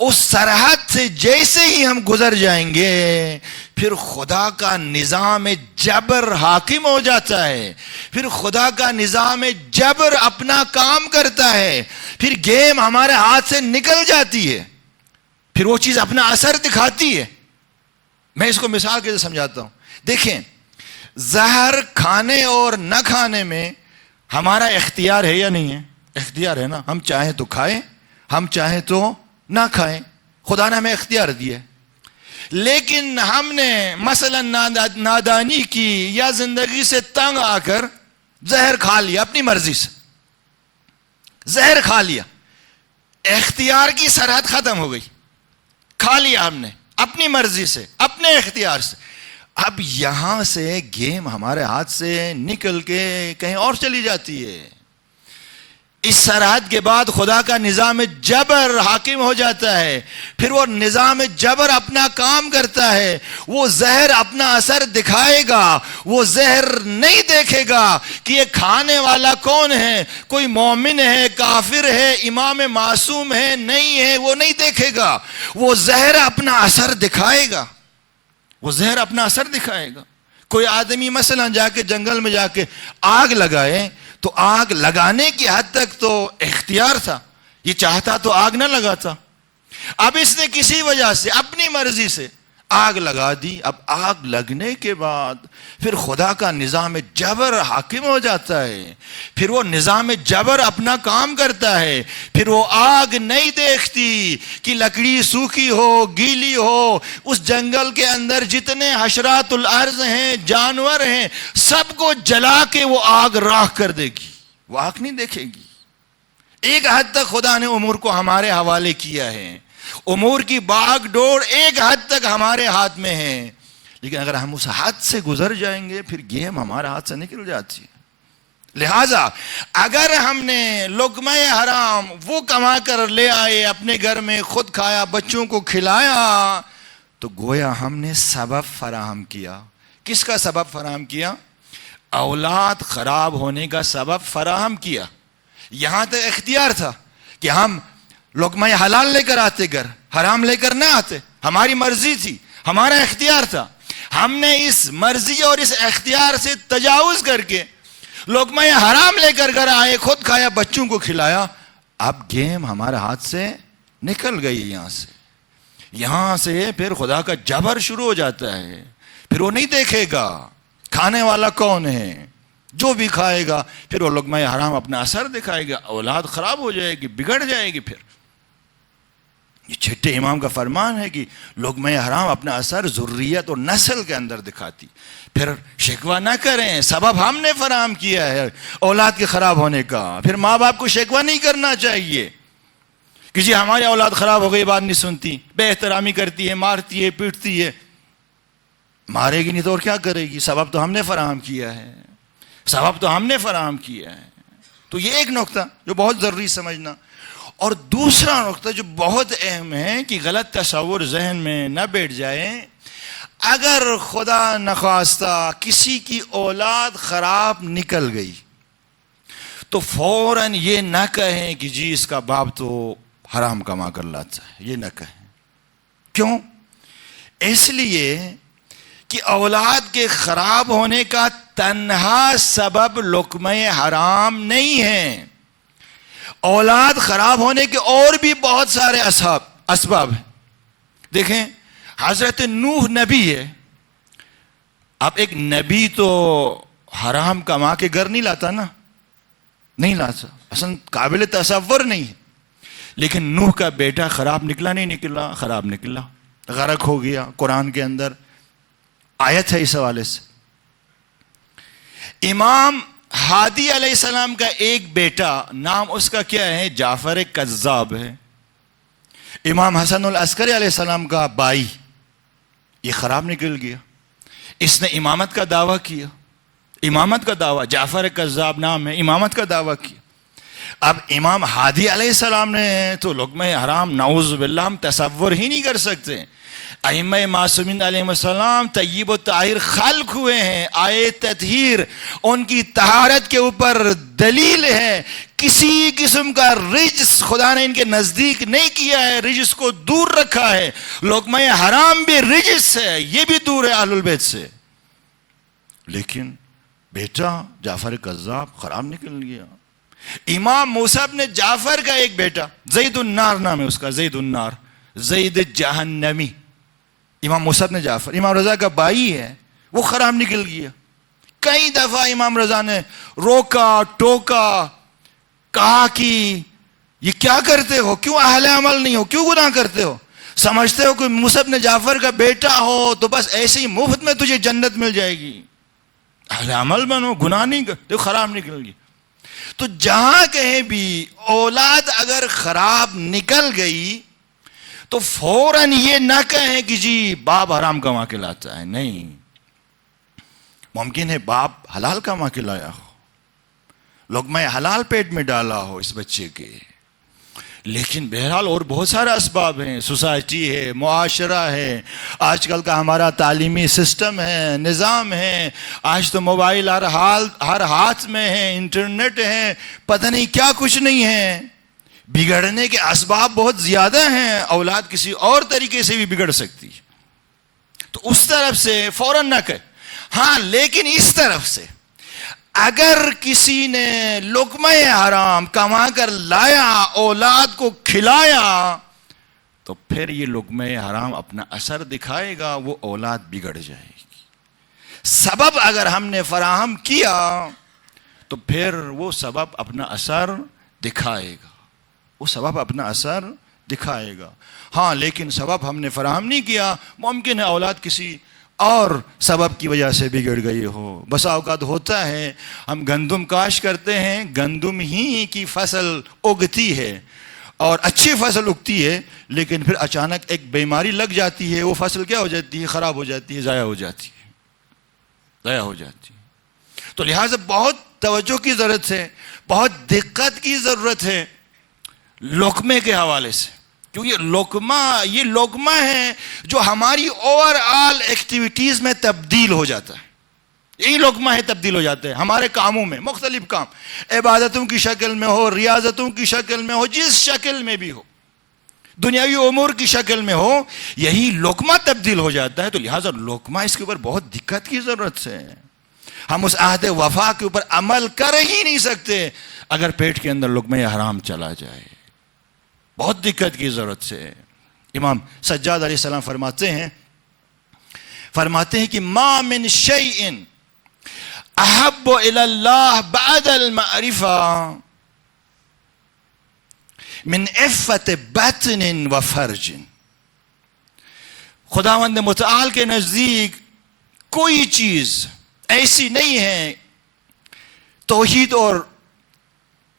اس سرحد سے جیسے ہی ہم گزر جائیں گے پھر خدا کا نظام جبر حاکم ہو جاتا ہے، پھر خدا کا نظام جبر اپنا کام کرتا ہے، پھر گیم ہمارے ہاتھ سے نکل جاتی ہے، پھر وہ چیز اپنا اثر دکھاتی ہے. میں اس کو مثال کے سمجھاتا ہوں. دیکھیں زہر کھانے اور نہ کھانے میں ہمارا اختیار ہے یا نہیں ہے؟ اختیار ہے نا. ہم چاہیں تو کھائیں، ہم چاہیں تو نہ کھائیں. خدا نے ہمیں اختیار دیا ہے. لیکن ہم نے مثلا نادانی کی یا زندگی سے تنگ آ کر زہر کھا لیا اپنی مرضی سے، زہر کھا لیا، اختیار کی سرحد ختم ہو گئی. کھا لیا ہم نے اپنی مرضی سے، اپنے اختیار سے. اب یہاں سے گیم ہمارے ہاتھ سے نکل کے کہیں اور چلی جاتی ہے. اس سرحد کے بعد خدا کا نظام جبر حاکم ہو جاتا ہے، پھر وہ نظام جبر اپنا کام کرتا ہے. وہ زہر اپنا اثر دکھائے گا، وہ زہر نہیں دیکھے گا کہ یہ کھانے والا کون ہے، کوئی مومن ہے، کافر ہے، امام معصوم ہے، نہیں ہے، وہ نہیں دیکھے گا. وہ زہر اپنا اثر دکھائے گا، وہ زہر اپنا اثر دکھائے گا. کوئی آدمی مثلا جا کے جنگل میں جا کے آگ لگائے تو آگ لگانے کی حد تک تو اختیار تھا، یہ چاہتا تو آگ نہ لگاتا. اب اس نے کسی وجہ سے اپنی مرضی سے آگ لگا دی. اب آگ لگنے کے بعد پھر خدا کا نظام جبر حاکم ہو جاتا ہے، پھر وہ نظام جبر اپنا کام کرتا ہے. پھر وہ آگ نہیں دیکھتی کہ لکڑی سوکھی ہو گیلی ہو. اس جنگل کے اندر جتنے حشرات الارض ہیں، جانور ہیں، سب کو جلا کے وہ آگ راکھ کر دے گی. وہ آگ نہیں دیکھے گی. ایک حد تک خدا نے امور کو ہمارے حوالے کیا ہے، امور کی باغ ڈور ایک حد تک ہمارے ہاتھ میں ہے. لیکن اگر ہم اس حد سے گزر جائیں گے پھر گیم ہمارے ہاتھ سے نکل جاتی ہے. لہٰذا اگر ہم نے لقمہ حرام وہ کما کر لے آئے، اپنے گھر میں خود کھایا، بچوں کو کھلایا، تو گویا ہم نے سبب فراہم کیا. کس کا سبب فراہم کیا؟ اولاد خراب ہونے کا سبب فراہم کیا. یہاں تک اختیار تھا کہ ہم لقمہ حلال لے کر آتے، گھر حرام لے کر نہ آتے. ہماری مرضی تھی، ہمارا اختیار تھا. ہم نے اس مرضی اور اس اختیار سے تجاوز کر کے لقمہ حرام لے کر گھر آئے، خود کھایا، بچوں کو کھلایا. اب گیم ہمارے ہاتھ سے نکل گئی. یہاں سے پھر خدا کا جبر شروع ہو جاتا ہے. پھر وہ نہیں دیکھے گا کھانے والا کون ہے، جو بھی کھائے گا پھر وہ لقمہ حرام اپنا اثر دکھائے گا. اولاد خراب ہو جائے گی، بگڑ جائے گی. پھر یہ چھٹے امام کا فرمان ہے کہ لقمہ حرام اپنا اثر ذریت اور نسل کے اندر دکھاتی. پھر شکوہ نہ کریں, سبب ہم نے فراہم کیا ہے اولاد کے خراب ہونے کا. پھر ماں باپ کو شکوہ نہیں کرنا چاہیے کہ جی ہماری اولاد خراب ہو گئی, بات نہیں سنتی, بے احترامی کرتی ہے, مارتی ہے, پیٹتی ہے. مارے گی نہیں تو اور کیا کرے گی؟ سبب تو ہم نے فراہم کیا ہے, سبب تو ہم نے فراہم کیا ہے. تو یہ ایک نقطہ جو بہت ضروری سمجھنا. اور دوسرا نقطہ جو بہت اہم ہے کہ غلط تصور ذہن میں نہ بیٹھ جائے, اگر خدا نخواستہ کسی کی اولاد خراب نکل گئی تو فوراً یہ نہ کہیں کہ جی اس کا باپ تو حرام کما کر لاتا ہے. یہ نہ کہیں. کیوں؟ اس لیے کہ اولاد کے خراب ہونے کا تنہا سبب لقمہ حرام نہیں ہے. اولاد خراب ہونے کے اور بھی بہت سارے اسباب ہیں. دیکھیں, حضرت نوح نبی ہے. اب ایک نبی تو حرام کما کے گھر نہیں لاتا نا, نہیں لاتا, اصلا قابل تصور نہیں ہے. لیکن نوح کا بیٹا خراب نکلا نہیں نکلا؟ خراب نکلا, غرق ہو گیا. قرآن کے اندر آیت ہے اس حوالے سے. امام ہادی علیہ السلام کا ایک بیٹا, نام اس کا کیا ہے؟ جعفر کذاب ہے. امام حسن العسکری علیہ السلام کا بھائی, یہ خراب نکل گیا. اس نے امامت کا دعویٰ کیا, امامت کا دعویٰ, جعفر کذاب نام ہے, امامت کا دعویٰ کیا. اب امام ہادی علیہ السلام نے تو لقمہ حرام نعوذ باللہ ہم تصور ہی نہیں کر سکتے. ائمہ معصومین علیہ السلام طیب و طاہر خلق ہوئے ہیں. آئے تطہیر ان کی طہارت کے اوپر دلیل ہے. کسی قسم کا رجس خدا نے ان کے نزدیک نہیں کیا ہے, رجس کو دور رکھا ہے. لقمہ حرام بھی رجس ہے, یہ بھی دور ہے اہل البیت سے. لیکن بیٹا جعفر کذاب خراب نکل گیا. امام موسیٰ بن جعفر کا ایک بیٹا, زید النار نام ہے اس کا, زید النار, زید جہنمی. امام موسیٰ بن جعفر امام رضا کا بھائی ہے, وہ خراب نکل گیا. کئی دفعہ امام رضا نے روکا ٹوکا, کہا کہ یہ کیا کرتے ہو, کیوں اہل عمل نہیں ہو, کیوں گناہ کرتے ہو؟ سمجھتے ہو کہ موسیٰ بن جعفر کا بیٹا ہو تو بس ایسے ہی مفت میں تجھے جنت مل جائے گی؟ اہل عمل بنو, گناہ نہیں کرتے. خراب نکل گئی. تو جہاں کہیں بھی اولاد اگر خراب نکل گئی تو فوراً یہ نہ کہیں کہ جی باپ حرام کما کے لاتا ہے. نہیں, ممکن ہے باپ حلال کما کے لایا ہو, لقمہ حلال پیٹ میں ڈالا ہو اس بچے کے. لیکن بہرحال اور بہت سارے اسباب ہیں, سوسائٹی ہے, معاشرہ ہے, آج کل کا ہمارا تعلیمی سسٹم ہے, نظام ہے. آج تو موبائل ہر ہاتھ میں ہے, انٹرنیٹ ہے, پتہ نہیں کیا کچھ نہیں ہے. بگڑنے کے اسباب بہت زیادہ ہیں. اولاد کسی اور طریقے سے بھی بگڑ سکتی ہے. تو اس طرف سے فوراً نہ کہ. ہاں, لیکن اس طرف سے اگر کسی نے لقمہ حرام کما کر لایا, اولاد کو کھلایا, تو پھر یہ لقمہ حرام اپنا اثر دکھائے گا, وہ اولاد بگڑ جائے گی. سبب اگر ہم نے فراہم کیا تو پھر وہ سبب اپنا اثر دکھائے گا, وہ سبب اپنا اثر دکھائے گا. ہاں, لیکن سبب ہم نے فراہم نہیں کیا, ممکن ہے اولاد کسی اور سبب کی وجہ سے بگڑ گئی ہو. بسا اوقات ہوتا ہے ہم گندم کاشت کرتے ہیں, گندم ہی کی فصل اگتی ہے اور اچھی فصل اگتی ہے, لیکن پھر اچانک ایک بیماری لگ جاتی ہے, وہ فصل کیا ہو جاتی ہے؟ خراب ہو جاتی ہے, ضائع ہو جاتی ہے, ضائع ہو جاتی ہے. تو لہٰذا بہت توجہ کی ضرورت ہے, بہت دقت کی ضرورت ہے لقمے کے حوالے سے. کیونکہ یہ لقمہ ہے جو ہماری اوور آل ایکٹیویٹیز میں تبدیل ہو جاتا ہے. یہی لقمہ ہے, تبدیل ہو جاتے ہیں ہمارے کاموں میں. مختلف کام, عبادتوں کی شکل میں ہو, ریاضتوں کی شکل میں ہو, جس شکل میں بھی ہو, دنیاوی امور کی شکل میں ہو, یہی لقمہ تبدیل ہو جاتا ہے. تو لہٰذا لقمہ, اس کے اوپر بہت دقت کی ضرورت ہے. ہم اس عہد وفا کے اوپر عمل کر ہی نہیں سکتے اگر پیٹ کے اندر لقمہ حرام چلا جائے. بہت دقت کی ضرورت سے. امام سجاد علیہ السلام فرماتے ہیں کہ ما من شیء احب الی اللہ بعد المعرفہ من عفت بطن و فرج. خداوند متعال کے نزدیک کوئی چیز ایسی نہیں ہے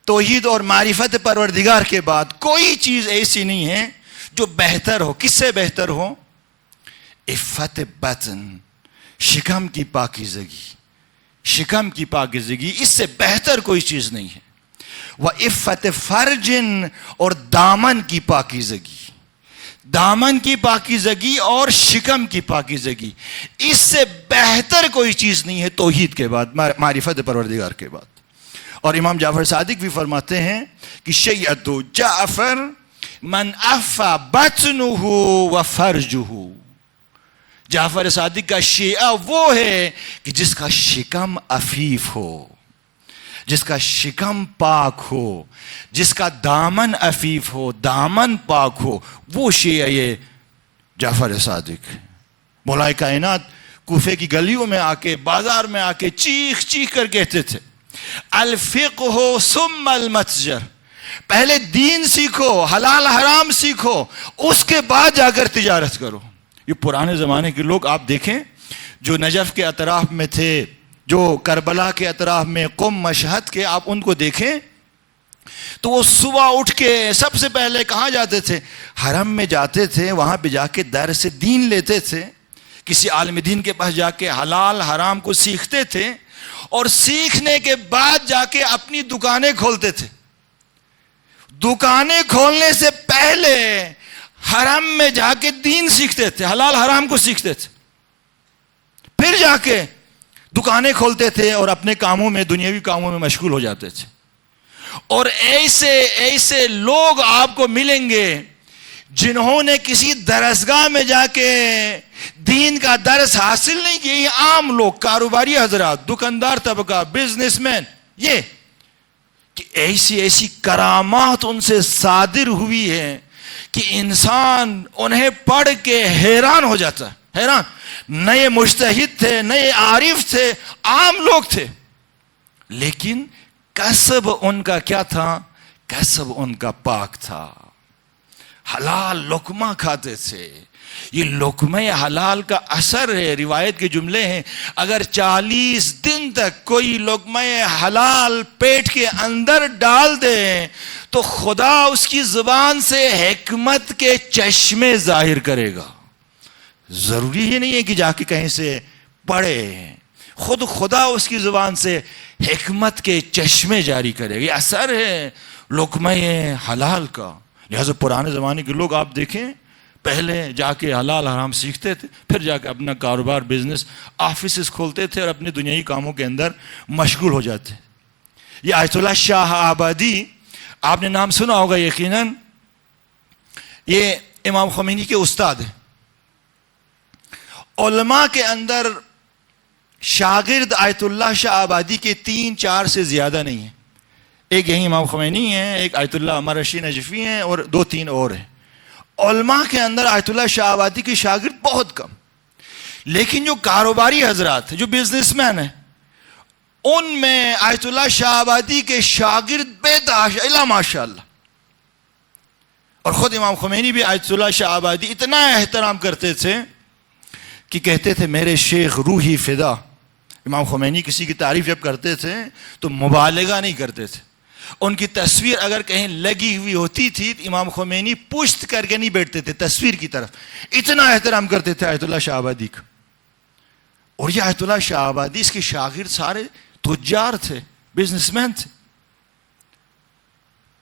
توحید اور معرفت پروردگار کے بعد کوئی چیز ایسی نہیں ہے جو بہتر ہو. کس سے بہتر ہو؟ عفت بطن، شکم کی پاکیزگی. شکم کی پاکیزگی اس سے بہتر کوئی چیز نہیں ہے. وہ عفت فرجن، اور دامن کی پاکیزگی. دامن کی پاکیزگی اور شکم کی پاکیزگی، اس سے بہتر کوئی چیز نہیں ہے توحید کے بعد، معرفت پروردگار کے بعد. اور امام جعفر صادق بھی فرماتے ہیں کہ شیعت جعفر من عفا بطنہ و فرجہ. جعفر صادق کا شیعہ وہ ہے کہ جس کا شکم عفیف ہو، جس کا شکم پاک ہو، جس کا دامن عفیف ہو، دامن پاک ہو، وہ شیعہ یہ جعفر صادق. مولا کائنات کوفے کی گلیوں میں آ کے، بازار میں آ کے چیخ چیخ کر کہتے تھے الفقہ ثم المتجر. پہلے دین سیکھو، حلال حرام سیکھو، اس کے بعد جا کر تجارت کرو. یہ پرانے زمانے کے لوگ آپ دیکھیں جو نجف کے اطراف میں تھے، جو کربلا کے اطراف میں، قم مشہد کے، آپ ان کو دیکھیں تو وہ صبح اٹھ کے سب سے پہلے کہاں جاتے تھے؟ حرم میں جاتے تھے. وہاں پہ جا کے درس دین لیتے تھے، کسی عالم دین کے پاس جا کے حلال حرام کو سیکھتے تھے، اور سیکھنے کے بعد جا کے اپنی دکانیں کھولتے تھے. دکانیں کھولنے سے پہلے حرم میں جا کے دین سیکھتے تھے، حلال حرام کو سیکھتے تھے، پھر جا کے دکانیں کھولتے تھے اور اپنے کاموں میں، دنیاوی کاموں میں مشغول ہو جاتے تھے. اور ایسے لوگ آپ کو ملیں گے جنہوں نے کسی درسگاہ میں جا کے دین کا درس حاصل نہیں کیا. یہ عام لوگ، کاروباری حضرات، دکاندار طبقہ، بزنس مین، یہ کہ ایسی کرامات ان سے صادر ہوئی ہے کہ انسان انہیں پڑھ کے حیران ہو جاتا ہے. حیران. نئے مجتہد تھے، نئے عارف تھے، عام لوگ تھے، لیکن کسب ان کا کیا تھا؟ کسب ان کا پاک تھا. حلال لقمہ کھاتے تھے. یہ لقمہ حلال کا اثر ہے. روایت کے جملے ہیں اگر 40 دن تک کوئی لقمہ حلال پیٹ کے اندر ڈال دے تو خدا اس کی زبان سے حکمت کے چشمے ظاہر کرے گا. ضروری ہی نہیں ہے کہ جا کے کہیں سے پڑھے، خود خدا اس کی زبان سے حکمت کے چشمے جاری کرے گا. یہ اثر ہے لقمہ حلال کا. لہذا پرانے زمانے کے لوگ آپ دیکھیں پہلے جا کے حلال حرام سیکھتے تھے، پھر جا کے اپنا کاروبار، بزنس، آفیسز کھولتے تھے اور اپنے دنیائی کاموں کے اندر مشغول ہو جاتے. یہ آیت اللہ شاہ آبادی آپ نے نام سنا ہوگا یقیناً. یہ امام خمینی کے استاد ہیں. علماء کے اندر شاگرد آیت اللہ شاہ آبادی کے 3-4 سے زیادہ نہیں ہیں. ایک یہی امام خمینی ہیں، ایک آیت اللہ عمر رشید نجفی ہیں، اور 2-3 اور ہیں. علماء کے اندر آیت اللہ شاہ آبادی کے شاگرد بہت کم. لیکن جو کاروباری حضرات ہیں، جو بزنس مین ہیں، ان میں آیت اللہ شاہ آبادی کے شاگرد بے تحاشا الا ماشاء اللہ. اور خود امام خمینی بھی آیت اللہ شاہ آبادی اتنا احترام کرتے تھے کہ کہتے تھے میرے شیخ روحی فدا. امام خمینی کسی کی تعریف جب کرتے تھے تو مبالغہ نہیں کرتے تھے. ان کی تصویر اگر کہیں لگی ہوئی ہوتی تھی تو امام خمینی پشت کر کے نہیں بیٹھتے تھے تصویر کی طرف. اتنا احترام کرتے تھے آیت اللہ شاہ آبادی کا. اور یہ آیت اللہ شاہ آبادی، اس کے شاگرد سارے تجار تھے، بزنس مین تھے.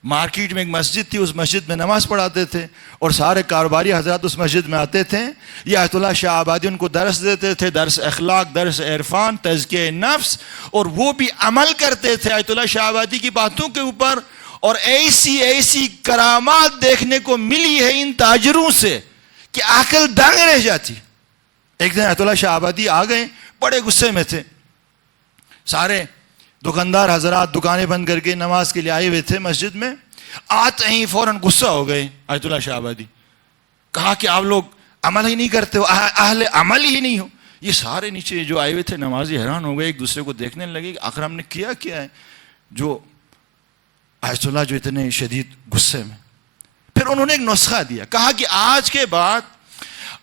مارکیٹ میں ایک مسجد تھی، اس مسجد میں نماز پڑھاتے تھے اور سارے کاروباری حضرات اس مسجد میں آتے تھے. یہ آیت اللہ شاہ آبادی ان کو درس دیتے تھے، درس اخلاق، درس عرفان، تزکیہ نفس، اور وہ بھی عمل کرتے تھے آیت اللہ شاہ آبادی کی باتوں کے اوپر. اور ایسی کرامات دیکھنے کو ملی ہے ان تاجروں سے کہ عقل دنگ رہ جاتی. ایک دن آیت اللہ شاہ آبادی آ گئے، بڑے غصے میں تھے. سارے دکاندار حضرات دکانیں بند کر کے نماز کے لیے آئے ہوئے تھے مسجد میں. آتے ہی فوراً غصہ ہو گئے آیت اللہ شاہ آبادی. کہا کہ آپ لوگ عمل ہی نہیں کرتے ہو، اہل عمل ہی نہیں ہو. یہ سارے نیچے جو آئے ہوئے تھے نمازی حیران ہو گئے، ایک دوسرے کو دیکھنے لگے کہ آخر ہم نے کیا ہے جو آیت اللہ جو اتنے شدید غصے میں. انہوں نے ایک نسخہ دیا, کہا کہ آج کے بعد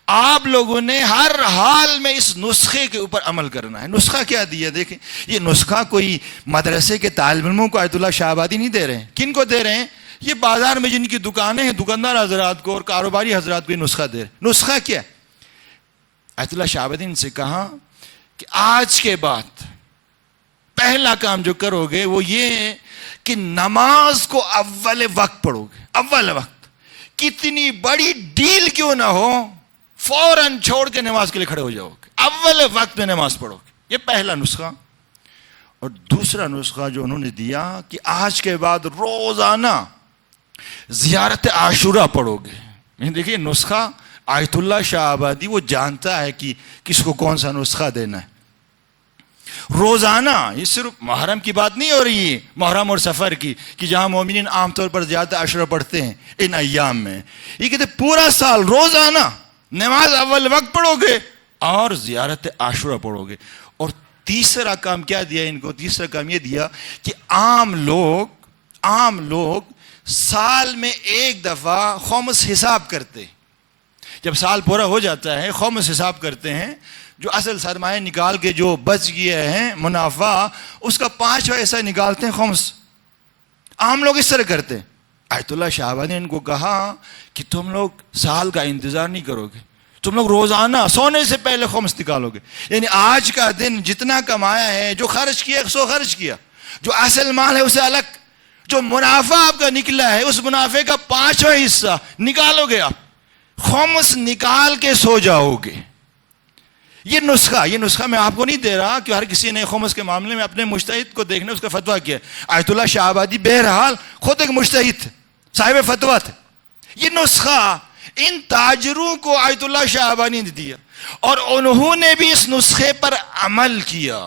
آپ لوگوں نے ہر حال میں اس نسخے کے اوپر عمل کرنا ہے. نسخہ کیا دیا دیکھیں, یہ نسخہ کوئی مدرسے کے طالب علموں کو آیت اللہ شاہ آبادی نہیں دے رہے ہیں. کن کو دے رہے ہیں؟ یہ بازار میں جن کی دکانیں ہیں, دکاندار حضرات کو اور کاروباری حضرات کو یہ نسخہ دے رہے ہیں. نسخہ کیا ہے؟ آیت اللہ شاہ آبادی نے سے کہا کہ آج کے بعد پہلا کام جو کرو گے وہ یہ ہے کہ نماز کو اول وقت پڑھو گے. اول وقت, کتنی بڑی ڈیل کیوں نہ ہو, فوراً چھوڑ کے نماز کے لیے کھڑے ہو جاؤ گے, اول وقت میں نماز پڑھو گے. یہ پہلا نسخہ. اور دوسرا نسخہ جو انہوں نے دیا کہ آج کے بعد روزانہ زیارت عاشورہ پڑھو گے. دیکھیے نسخہ آیت اللہ شاہ آبادی وہ جانتا ہے کہ کس کو کون سا نسخہ دینا ہے. روزانہ, یہ صرف محرم کی بات نہیں ہو رہی ہے, محرم اور سفر کی, کہ جہاں مومنین عام طور پر زیارت عاشورہ پڑھتے ہیں ان ایام میں. یہ کہتے پورا سال روزانہ نماز اول وقت پڑھو گے اور زیارت عاشورہ پڑھو گے. اور تیسرا کام کیا دیا ان کو؟ تیسرا کام یہ دیا کہ عام لوگ سال میں ایک دفعہ خمس حساب کرتے. جب سال پورا ہو جاتا ہے خمس حساب کرتے ہیں, جو اصل سرمایہ نکال کے جو بچ گئے ہیں منافع, اس کا 5واں حصہ نکالتے ہیں خمس. عام لوگ اس طرح کرتے ہیں. آیت اللہ شاہ آبادی نے ان کو کہا کہ تم لوگ سال کا انتظار نہیں کرو گے, تم لوگ روزانہ سونے سے پہلے خمس نکالو گے. یعنی آج کا دن جتنا کمایا ہے, جو خرچ کیا 100 خرچ کیا, جو اصل مال ہے اسے الگ, جو منافع آپ کا نکلا ہے اس منافع کا 5واں حصہ نکالو گے. آپ خمس نکال کے سو جاؤ گے. یہ نسخہ میں آپ کو نہیں دے رہا کہ ہر کسی نے خمس کے معاملے میں اپنے مجتہد کو دیکھنے اس کا فتویٰ کیا. آیت اللہ شاہ آبادی بہرحال خود ایک مجتہد تھے, صاحب فتویٰ تھے. یہ نسخہ ان تاجروں کو آیت اللہ شاہ آبادی نے دیا اور انہوں نے بھی اس نسخے پر عمل کیا.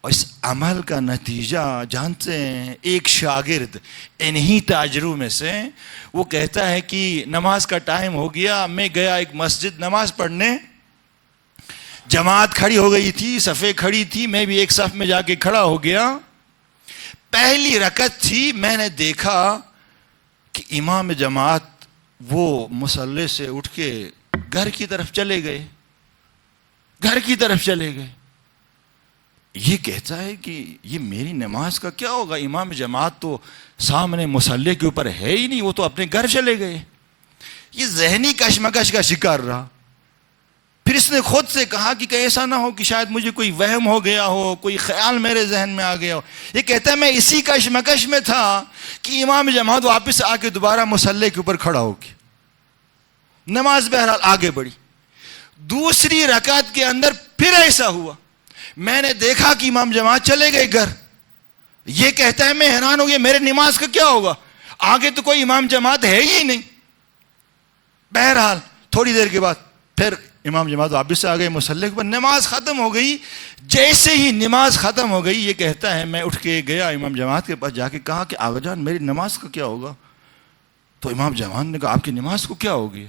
اور اس عمل کا نتیجہ جانتے ہیں, ایک شاگرد انہی تاجروں میں سے وہ کہتا ہے کہ نماز کا ٹائم ہو گیا, میں گیا ایک مسجد نماز پڑھنے, جماعت کھڑی ہو گئی تھی, صفیں کھڑی تھی, میں بھی ایک صف میں جا کے کھڑا ہو گیا. پہلی رکعت تھی, میں نے دیکھا کہ امام جماعت وہ مصلی سے اٹھ کے گھر کی طرف چلے گئے. یہ کہتا ہے کہ یہ میری نماز کا کیا ہوگا, امام جماعت تو سامنے مصلی کے اوپر ہے ہی نہیں, وہ تو اپنے گھر چلے گئے. یہ ذہنی کشمکش کا شکار رہا. پھر اس نے خود سے کہا کہ ایسا نہ ہو کہ شاید مجھے کوئی وہم ہو گیا ہو, کوئی خیال میرے ذہن میں آ گیا ہو. یہ کہتا ہے میں اسی کشمکش میں تھا کہ امام جماعت واپس آ کے دوبارہ مصلی کے اوپر کھڑا ہو گیا. نماز بہرحال آگے بڑھی. دوسری رکعت کے اندر پھر ایسا ہوا, میں نے دیکھا کہ امام جماعت چلے گئے گھر. یہ کہتا ہے میں حیران ہو گیا, میرے نماز کا کیا ہوگا, آگے تو کوئی امام جماعت ہے ہی نہیں. بہرحال تھوڑی دیر کے بعد پھر امام جماعت واپس سے آ گئے مصلی کے اوپر, نماز ختم ہو گئی. جیسے ہی نماز ختم ہو گئی, یہ کہتا ہے میں اٹھ کے گیا امام جماعت کے پاس, جا کے کہا کہ آقا جان میری نماز کا کیا ہوگا. تو امام جماعت نے کہا آپ کی نماز کو کیا ہوگی.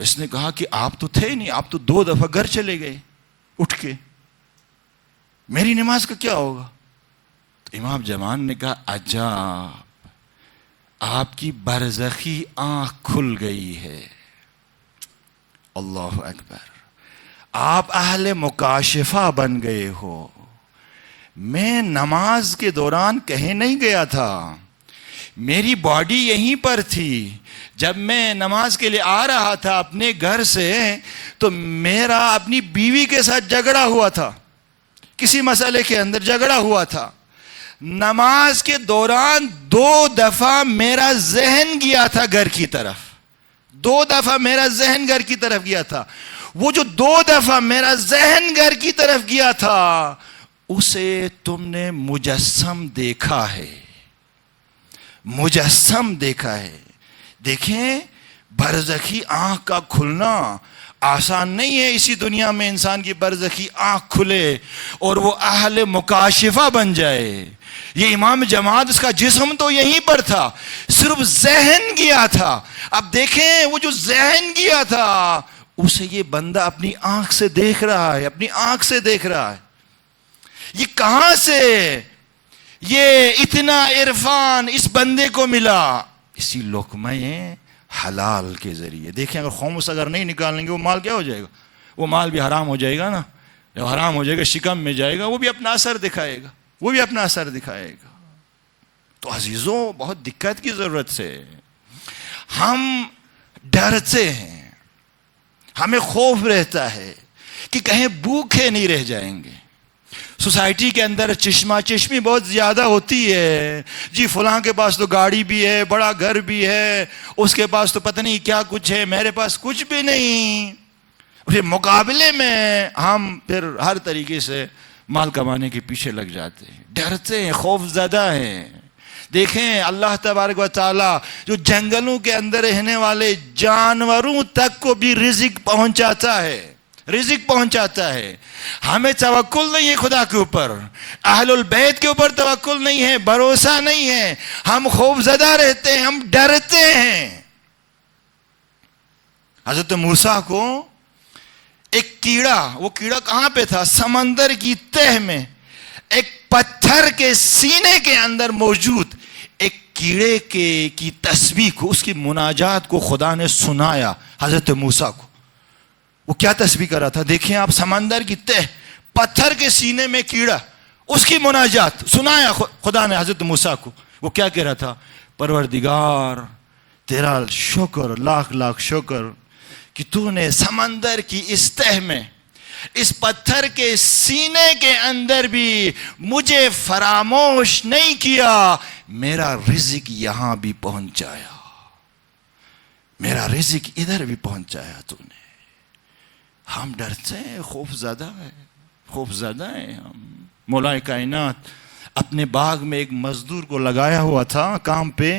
اس نے کہا کہ آپ تو تھے نہیں, آپ تو 2 دفعہ گھر چلے گئے اٹھ کے, میری نماز کا کیا ہوگا. تو امام جماعت نے کہا عجب, آپ کی برزخی آنکھ کھل گئی ہے. اللہ اکبر, آپ اہل مکاشفہ بن گئے ہو. میں نماز کے دوران کہیں نہیں گیا تھا, میری باڈی یہیں پر تھی. جب میں نماز کے لیے آ رہا تھا اپنے گھر سے تو میرا اپنی بیوی کے ساتھ جھگڑا ہوا تھا, کسی مسئلے کے اندر جھگڑا ہوا تھا. نماز کے دوران 2 دفعہ میرا ذہن گیا تھا گھر کی طرف, 2 دفعہ میرا ذہن گھر کی طرف گیا تھا. وہ جو 2 دفعہ میرا ذہن گھر کی طرف گیا تھا اسے تم نے مجسم دیکھا ہے, مجسم دیکھا ہے. دیکھیں برزخی آنکھ کا کھلنا آسان نہیں ہے. اسی دنیا میں انسان کی برزخی آنکھ کھلے اور وہ اہل مکاشفہ بن جائے. یہ امام جماعت اس کا جسم تو یہیں پر تھا, صرف ذہن گیا تھا. اب دیکھیں وہ جو ذہن گیا تھا اسے یہ بندہ اپنی آنکھ سے دیکھ رہا ہے, اپنی آنکھ سے دیکھ رہا ہے. یہ کہاں سے یہ اتنا عرفان اس بندے کو ملا, اسی لقمہ حلال کے ذریعے. دیکھیں اگر خاموش اگر نہیں نکالیں گے وہ مال کیا ہو جائے گا؟ وہ مال بھی حرام ہو جائے گا نا. جب حرام ہو جائے گا شکم میں جائے گا, وہ بھی اپنا اثر دکھائے گا, وہ بھی اپنا اثر دکھائے گا. تو عزیزوں بہت دقت کی ضرورت سے ہم ڈرتے ہیں, ہمیں خوف رہتا ہے کہ کہیں بھوکے نہیں رہ جائیں گے. سوسائٹی کے اندر چشمہ چشمی بہت زیادہ ہوتی ہے. جی فلاں کے پاس تو گاڑی بھی ہے, بڑا گھر بھی ہے, اس کے پاس تو پتہ نہیں کیا کچھ ہے, میرے پاس کچھ بھی نہیں. پھر مقابلے میں ہم پھر ہر طریقے سے مال کمانے کے پیچھے لگ جاتے ہیں, ڈرتے ہیں, خوف زدہ ہیں. دیکھیں اللہ تبارک و تعالیٰ جو جنگلوں کے اندر رہنے والے جانوروں تک کو بھی رزق پہنچاتا ہے, رزق پہنچاتا ہے. ہمیں توکل نہیں ہے خدا کے اوپر, اہل البیت کے اوپر توکل نہیں ہے, بھروسہ نہیں ہے, ہم خوف زدہ رہتے ہیں, ہم ڈرتے ہیں. حضرت موسیٰ کو ایک کیڑا, وہ کیڑا کہاں پہ تھا؟ سمندر کی تہ میں ایک پتھر کے سینے کے اندر موجود ایک کیڑے کی تسبیح کو, اس کی مناجات کو خدا نے سنایا حضرت موسیٰ کو. وہ کیا تسبیح کر رہا تھا؟ دیکھیں آپ, سمندر کی تہ, پتھر کے سینے میں کیڑا, اس کی مناجات سنایا خدا نے حضرت موسیٰ کو. وہ کیا کہہ رہا تھا؟ پروردگار تیرا شکر, لاکھ لاکھ شکر کہ تو نے سمندر کی اس تہ میں, اس پتھر کے سینے کے اندر بھی مجھے فراموش نہیں کیا, میرا رزق یہاں بھی پہنچایا, میرا رزق ادھر بھی پہنچایا تو نے. ہم ڈرتے ہیں, خوف زدہ ہے, خوف زدہ ہیں ہم. مولا کائنات اپنے باغ میں ایک مزدور کو لگایا ہوا تھا کام پہ,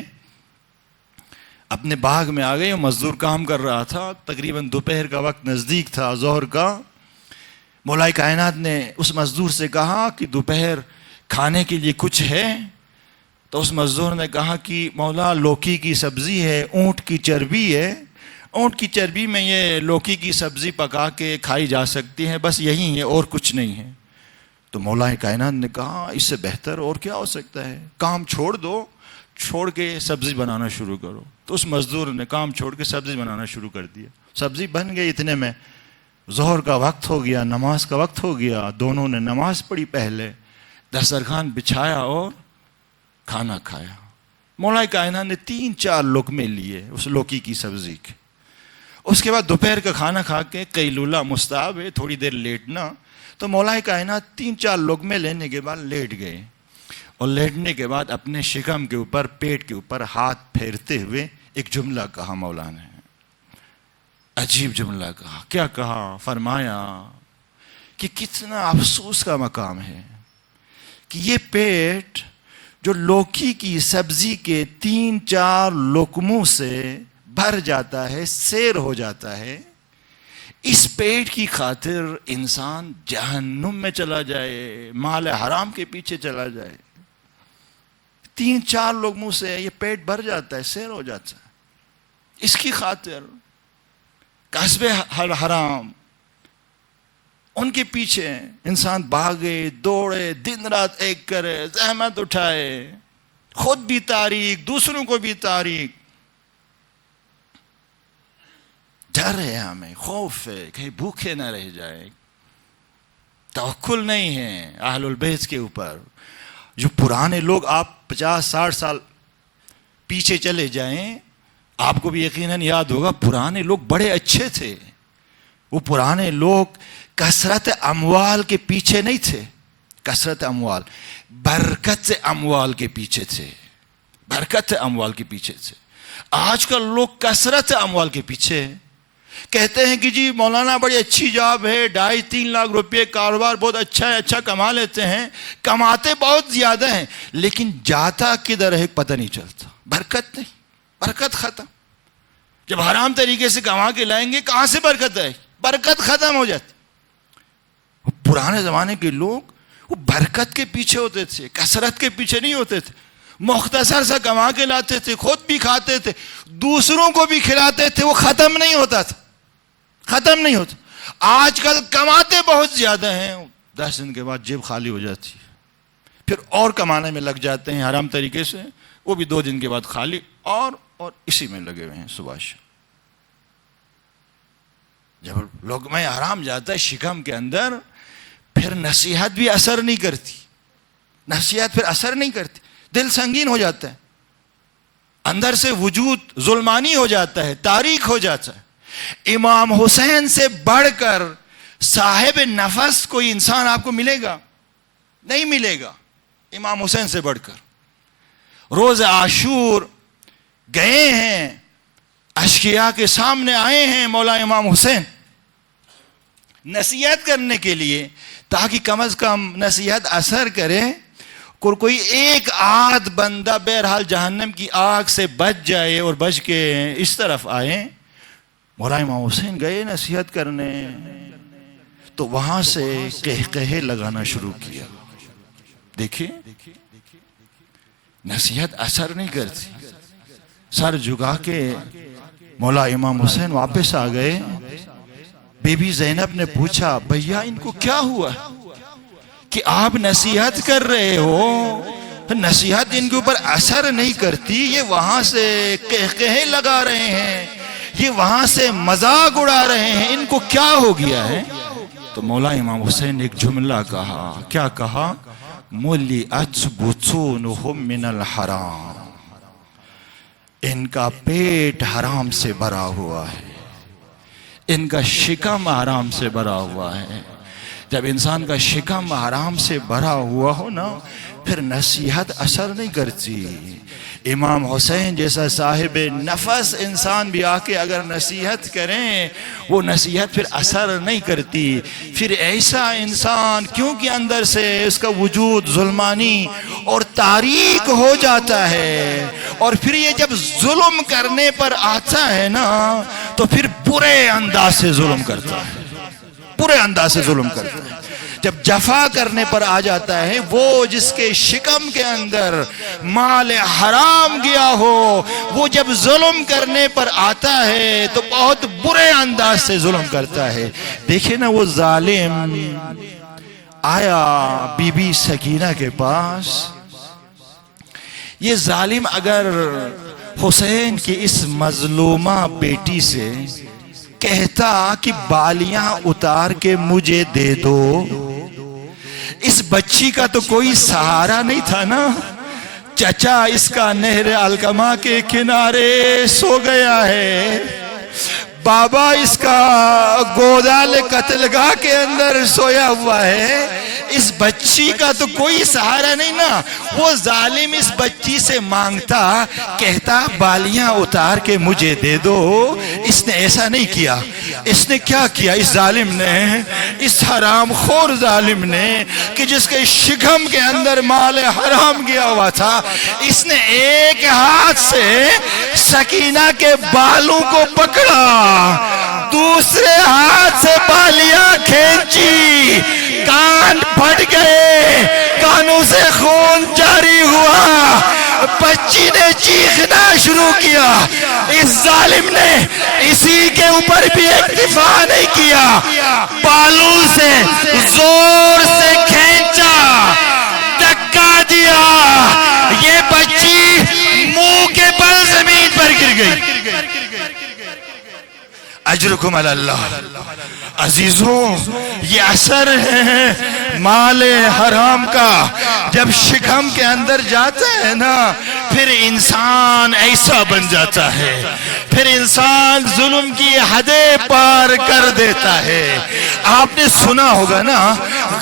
اپنے باغ میں آ گئے, مزدور کام کر رہا تھا, تقریباً دوپہر کا وقت نزدیک تھا, ظہر کا. مولا کائنات نے اس مزدور سے کہا کہ دوپہر کھانے کے لیے کچھ ہے؟ تو اس مزدور نے کہا کہ مولا لوکی کی سبزی ہے, اونٹ کی چربی ہے, اونٹ کی چربی میں یہ لوکی کی سبزی پکا کے کھائی جا سکتی ہے, بس یہی ہے اور کچھ نہیں ہے. تو مولا کائنات نے کہا اس سے بہتر اور کیا ہو سکتا ہے, کام چھوڑ دو, چھوڑ کے سبزی بنانا شروع کرو. تو اس مزدور نے کام چھوڑ کے سبزی بنانا شروع کر دیا. سبزی بن گئی, اتنے میں ظہر کا وقت ہو گیا, نماز کا وقت ہو گیا. دونوں نے نماز پڑھی, پہلے دسترخوان بچھایا اور کھانا کھایا. مولا کائنات نے 3-4 لقمے لیے اس لوکی کی سبزی کے. اس کے بعد دوپہر کا کھانا کھا کے قیلولہ مستحب ہے, تھوڑی دیر لیٹنا. تو مولا کائنات 3-4 لقمے لینے کے بعد لیٹ گئے, اور لیٹنے کے بعد اپنے شکم کے اوپر, پیٹ کے اوپر ہاتھ پھیرتے ہوئے ایک جملہ کہا مولا نے. عجیب جملہ کہا. کیا کہا؟ فرمایا کہ کتنا افسوس کا مقام ہے کہ یہ پیٹ جو لوکی کی سبزی کے 3-4 لقموں سے بھر جاتا ہے, سیر ہو جاتا ہے, اس پیٹ کی خاطر انسان جہنم میں چلا جائے, مال حرام کے پیچھے چلا جائے. 3-4 لقموں سے یہ پیٹ بھر جاتا ہے, سیر ہو جاتا ہے. اس کی خاطر کسب حرام, ان کے پیچھے انسان بھاگے, دوڑے, دن رات ایک کرے, زحمت اٹھائے, خود بھی تاریک, دوسروں کو بھی تاریک. ڈر ہے ہمیں, خوف ہے کہیں بھوکے نہ رہ جائے. توکل نہیں ہے اہل البیت کے اوپر. جو پرانے لوگ, آپ 50-60 سال پیچھے چلے جائیں, آپ کو بھی یقیناً یاد ہوگا, پرانے لوگ بڑے اچھے تھے. وہ پرانے لوگ کثرت اموال کے پیچھے نہیں تھے, کثرت اموال, برکت اموال کے پیچھے تھے, برکت اموال کے پیچھے تھے. آج کل لوگ کثرت اموال کے پیچھے کہتے ہیں کہ جی مولانا بڑی اچھی جاب ہے, 2.5-3 لاکھ روپے کاروبار بہت اچھا ہے, اچھا کما لیتے ہیں, کماتے بہت زیادہ ہیں, لیکن جاتا کدھر ہے پتہ نہیں چلتا. برکت نہیں, برکت ختم. جب حرام طریقے سے کما کے لائیں گے کہاں سے برکت ہے؟ برکت ختم ہو جاتی. پرانے زمانے کے لوگ وہ برکت کے پیچھے ہوتے تھے, کثرت کے پیچھے نہیں ہوتے تھے. مختصر سا کما کے لاتے تھے, خود بھی کھاتے تھے, دوسروں کو بھی کھلاتے تھے, وہ ختم نہیں ہوتا تھا, ختم نہیں ہوتا. آج کل کماتے بہت زیادہ ہیں, 10 دن کے بعد جیب خالی ہو جاتی ہے, پھر اور کمانے میں لگ جاتے ہیں حرام طریقے سے, وہ بھی 2 دن کے بعد خالی, اور اور اسی میں لگے ہوئے ہیں صبح شام. جب لقمہ حرام جاتا ہے شکم کے اندر پھر نصیحت بھی اثر نہیں کرتی. نصیحت پھر اثر نہیں کرتی. دل سنگین ہو جاتا ہے, اندر سے وجود ظلمانی ہو جاتا ہے, تاریک ہو جاتا ہے. امام حسین سے بڑھ کر صاحب نفس کوئی انسان آپ کو ملے گا؟ نہیں ملے گا. امام حسین سے بڑھ کر روز عاشور گئے ہیں, اشقیاء کے سامنے آئے ہیں مولا امام حسین نصیحت کرنے کے لیے, تاکہ کم از کم نصیحت اثر کرے, کوئی ایک آدھ بندہ بہرحال جہنم کی آگ سے بچ جائے اور بچ کے اس طرف آئے. مولا امام حسین گئے نصیحت کرنے, تو وہاں سے قہقہے لگانا شروع کیا. دیکھیں نصیحت اثر نہیں کرتی. سر جھکا کے مولا امام حسین واپس آ گئے. بی بی زینب نے پوچھا, بھیا ان کو کیا ہوا کہ آپ نصیحت کر رہے ہو, نصیحت ان کے اوپر اثر نہیں کرتی, یہ وہاں سے قہقہے لگا رہے ہیں, یہ وہاں سے مذاق اڑا رہے ہیں, ان کو کیا ہو گیا ہے؟ تو مولا امام حسین نے ایک جملہ کہا. کیا کہا؟ مُلِئَتْ بُطُونُهُمْ مِنَ الْحَرَامِ, ان کا پیٹ حرام سے بھرا ہوا ہے, ان کا شکم حرام سے بھرا ہوا ہے. جب انسان کا شکم حرام سے بھرا ہوا ہو نا, پھر نصیحت اثر نہیں کرتی. امام حسین جیسا صاحب نفس انسان بھی آ کے اگر نصیحت کریں, وہ نصیحت پھر اثر نہیں کرتی. پھر ایسا انسان کیونکہ اندر سے اس کا وجود ظلمانی اور تاریک ہو جاتا ہے, اور پھر یہ جب ظلم کرنے پر آتا ہے نا, تو پھر برے انداز سے ظلم کرتا ہے, برے انداز سے ظلم کرتا ہے. جب جفا کرنے پر آ جاتا ہے, وہ جس کے شکم کے اندر مال حرام گیا ہو, وہ جب ظلم کرنے پر آتا ہے تو بہت برے انداز سے ظلم کرتا ہے. دیکھیں نا وہ ظالم آیا بی بی سکینہ کے پاس. یہ ظالم اگر حسین کی اس مظلومہ بیٹی سے کہتا کہ بالیاں اتار کے مجھے دے دو, اس بچی کا تو کوئی سہارا نہیں تھا نا. چچا اس کا نہر علقمہ کے کنارے سو گیا ہے, بابا اس کا گودال قتلگاہ کے اندر سویا ہوا ہے, اس بچی کا تو کوئی سہارا نہیں نا. وہ ظالم اس بچی سے مانگتا, کہتا بالیاں اتار کے مجھے دے دو. اس نے ایسا نہیں کیا. اس نے کیا کیا؟ اس ظالم نے, اس حرام خور ظالم نے, کہ جس کے شکم کے اندر مال حرام گیا ہوا تھا, اس نے ایک ہاتھ سے سکینہ کے بالوں کو پکڑا, دوسرے ہاتھ سے بالیاں کھینچی, کان پھٹ گئے, کانوں سے خون جاری ہوا, بچی نے چیخنا شروع کیا. اس ظالم نے اسی کے اوپر بھی اکتفا نہیں کیا, بالوں سے زور سے کھینچا, دھکا دیا, یہ بچی منہ کے بل زمین پر گر گئی. اجرکم علی اللہ. عزیزوں, یہ اثر ہے مال حرام کا. جب شکم کے اندر جاتا ہے نا, پھر انسان ایسا بن جاتا ہے, پھر انسان ظلم کی حدیں پار کر دیتا ہے. آپ نے سنا ہوگا نا,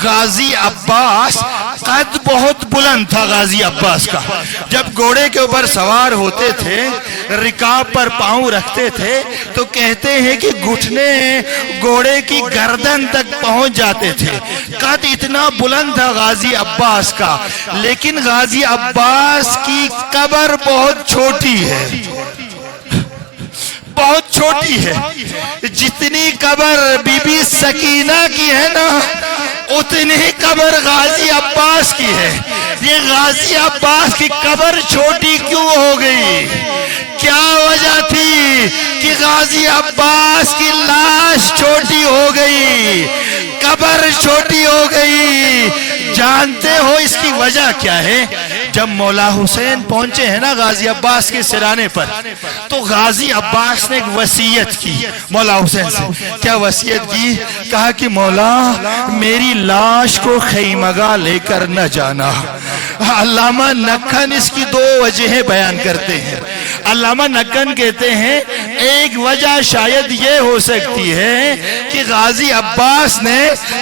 غازی عباس, قد بہت بلند تھا غازی عباس کا. جب گھوڑے کے اوپر سوار ہوتے تھے, رکاب پر پاؤں رکھتے تھے, تو کہتے ہیں کہ گھٹنے گھوڑے کی گردن تک پہنچ جاتے تھے. قد اتنا بلند تھا غازی عباس کا, لیکن غازی عباس کی قبر بہت چھوٹی ہے, بہت چھوٹی ہے. جتنی قبر بی بی سکینہ کی ہے نا, اتنی قبر غازی عباس کی ہے. یہ غازی عباس کی قبر چھوٹی کیوں ہو گئی؟ کیا وجہ تھی کہ غازی عباس کی لاش چھوٹی ہو گئی, قبر چھوٹی ہو گئی؟ جانتے ہو اس کی وجہ کیا ہے؟ جب مولا حسین پہنچے ہیں نا غازی عباس کے سرانے پر، تو غازی عباس نے ایک وصیت کی مولا حسین سے. کیا وصیت کی؟ کہا کہ مولا میری لاش کو خیمگاہ لے کر نہ جانا. علامہ نکھن اس کی دو وجہیں بیان کرتے ہیں. علامہ نکھن کہتے ہیں ایک وجہ شاید یہ ہو سکتی ہے کہ غازی عباس نے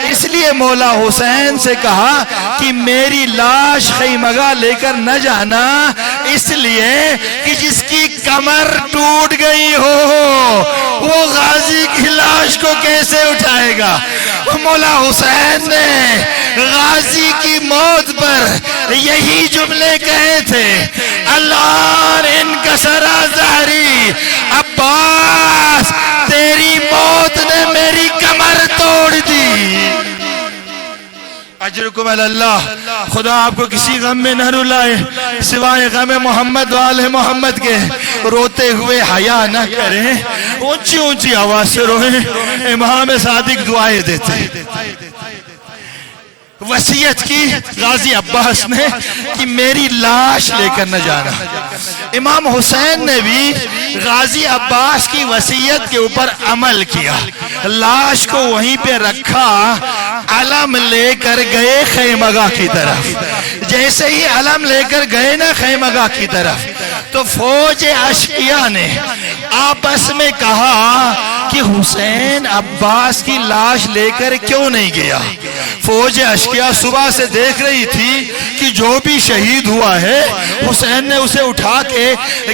اس لیے مولا حسین سے کہا کہ میری لاش خیمگاہ لے کر نہ جانا، اس لیے کہ جس کی کمر ٹوٹ گئی ہو وہ غازی کی لاش کو کیسے اٹھائے گا. مولا حسین نے غازی کی موت پر یہی جملے کہے تھے، اللہ انکسر ظہری، عباس تیری موت نے میری کمر توڑ دی. اجرکم اللہ. خدا آپ کو کسی غم میں نہ رلائے سوائے غم محمد و آل محمد کے. روتے ہوئے حیا نہ کریں، اونچی اونچی آواز سے روئیں. امام صادق دعائیں دیتے. وصیت کی غازی عباس نے کہ میری لاش لے کر نہ جانا. امام حسین نے بھی غازی عباس کی وصیت کے اوپر عمل کیا. لاش کو وہیں پہ رکھا، علم لے کر گئے خیمگاہ کی طرف. جیسے ہی علم لے کر گئے نا خیمگاہ کی طرف، تو فوج اشقیاء نے آپس میں کہا کہ حسین عباس کی لاش لے کر کیوں نہیں گیا. فوج اشقیاء صبح سے دیکھ رہی تھی کہ جو بھی شہید ہوا ہے حسین نے اسے اٹھا کے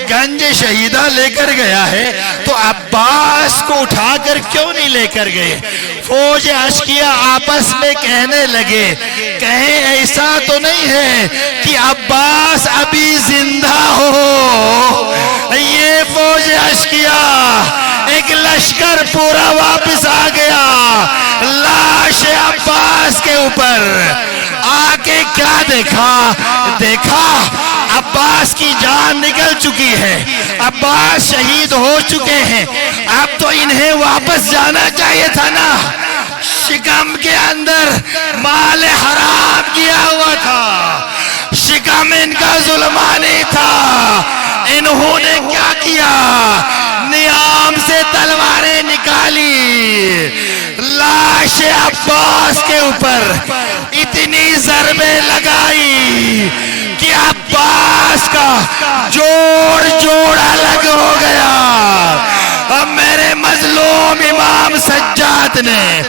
گنج شہیدہ لے کر گیا ہے، تو عباس کو اٹھا کر کیوں نہیں لے کر گئے. فوج اشقیاء آپس میں کہنے لگے، کہیں ایسا تو نہیں ہے کہ عباس ابھی زندہ ہو. یہ فوج اشقیاء ایک لشکر پورا واپس آ گیا لاش عباس کے اوپر. آ کے کیا دیکھا عباس کی جان نکل چکی ہے، عباس شہید ہو چکے ہیں. اب تو انہیں واپس جانا چاہیے تھا نا. شکم کے اندر مال حرام کیا ہوا تھا، شکم ان کا ظلمانی تھا. انہوں نے کیا کیا؟ نیام سے تلواریں نکالی، لاش عباس کے اوپر اتنی ضربیں لگائی کہ عباس کا جوڑ الگ ہو گیا. اب میرے مظلوم امام سجاد نے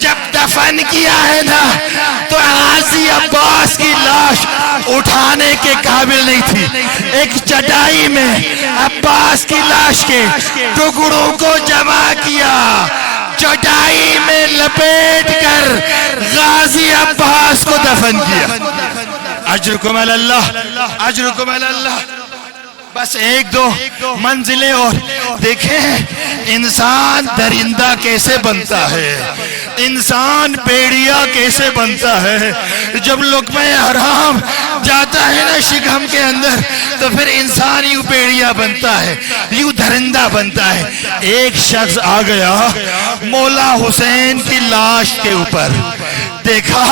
جب دفن کیا ہے نا، تو غازی عباس کی لاش اٹھانے کے قابل نہیں تھی. ایک چٹائی میں عباس کی لاش کے ٹکڑوں کو جمع کیا، چٹائی میں لپیٹ کر غازی عباس کو دفن کیا. اجرکم اللہ، اجرکم اللہ. بس ایک دو منزلیں اور دیکھیں انسان درندہ کیسے بنتا ہے، انسان پیڑیا کیسے بنتا ہے. جب لقمہ حرام جاتا ہے نا شکم کے اندر، تو پھر انسان یوں پیڑیا بنتا ہے، یوں درندہ بنتا ہے. ایک شخص آ گیا مولا حسین کی لاش کے اوپر، دیکھا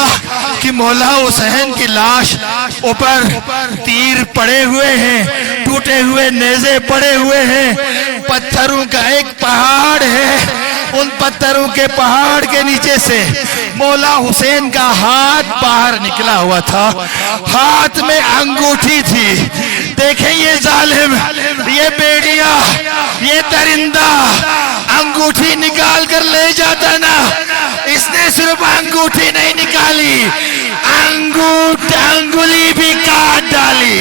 کہ مولا حسین کی لاش اوپر تیر پڑے ہوئے ہیں، ٹوٹے ہوئے نیزے پڑے ہوئے ہیں، پتھروں کا ایک پہاڑ ہے. ان پتھروں کے پہاڑ کے نیچے سے مولا حسین کا ہاتھ باہر نکلا ہوا تھا، ہاتھ میں انگوٹھی تھی. دیکھیں یہ ظالم، یہ بیڑیا، یہ درندہ انگوٹھی نکال کر لے جاتا نا، اس نے صرف انگوٹھی نہیں نکالی، انگلی بھی کاٹ ڈالی.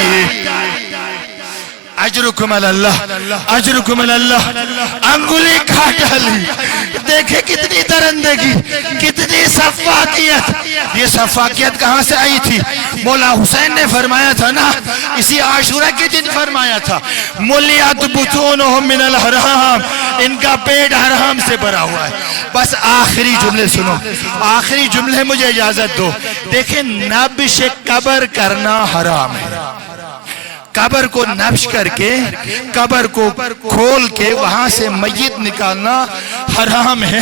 اجرکم اللہ، اجرکم اللہ. انگلی کاٹ ڈالی. دیکھیں کتنی درندگی، کتنی صفاقیت. یہ صفاقیت کہاں سے آئی تھی؟ مولا حسین نے فرمایا تھا نا، اسی عاشورہ کے دن فرمایا تھا، ملیات بطونہم من الحرام، ان کا پیٹ حرام سے بھرا ہوا ہے. بس آخری جملے سنو، آخری جملے مجھے اجازت دو. دیکھیں نبش قبر کرنا حرام ہے. قبر کو نبش کر کے، قبر کو کھول کے وہاں سے میت نکالنا حرام ہے.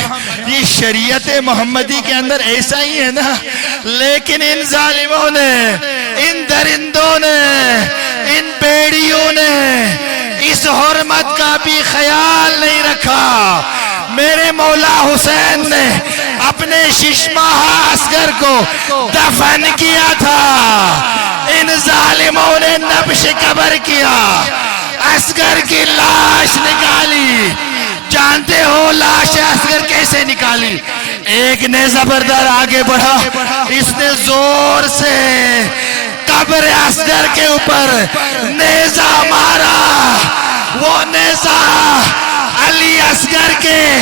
یہ شریعت محمدی کے اندر ایسا ہی ہے نا، لیکن ان ظالموں نے، ان درندوں نے، ان بیڑیوں نے اس حرمت کا بھی خیال نہیں رکھا۔ میرے مولا حسین نے اپنے ششماہ اصغر کو دفن کیا تھا، ان ظالموں نے نبش قبر کیا، اصغر کی لاش نکالی۔ جانتے ہو لاش اصغر کیسے نکالی؟ ایک نے زبردار آگے بڑھا، اس نے زور سے قبر اصغر کے اوپر نیزہ مارا، وہ نیزہ علی اصغر کے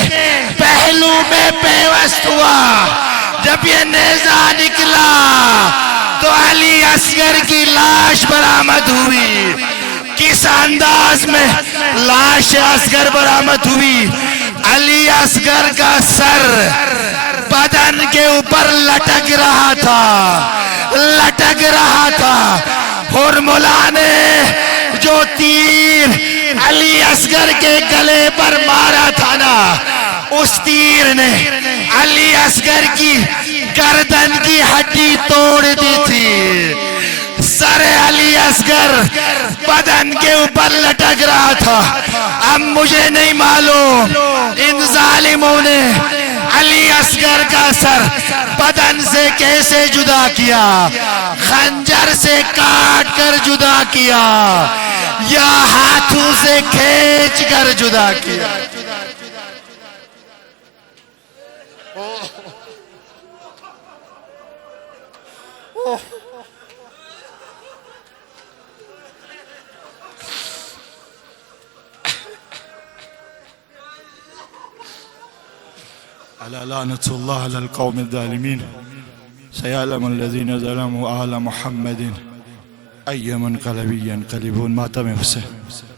پہلو میں پیوست ہوا۔ جب یہ نیزہ نکلا تو علی اصغر کی لاش برآمد ہوئی۔ کس انداز میں لاش اصغر برآمد ہوئی؟ علی اصغر کا سر بدن کے اوپر لٹک رہا تھا، حرملا نے جو تیر علی اصغر کے گلے پر مارا تھا نا، اس تیر نے علی اصغر کی گردن کی ہڈی توڑ دی تھی۔ سر علی اصغر بدن کے اوپر لٹک رہا تھا۔ اب مجھے نہیں معلوم ان ظالموں نے علی اصغر کا سر بدن سے کیسے جدا کیا، خنجر سے کاٹ کر جدا کیا یا ہاتھوں سے کھینچ کر جدا کیا۔ على لعنة الله على القوم الظالمين سيعلم الذين ظلموا آل محمد أي منقلب ينقلبون. ماتم حسین.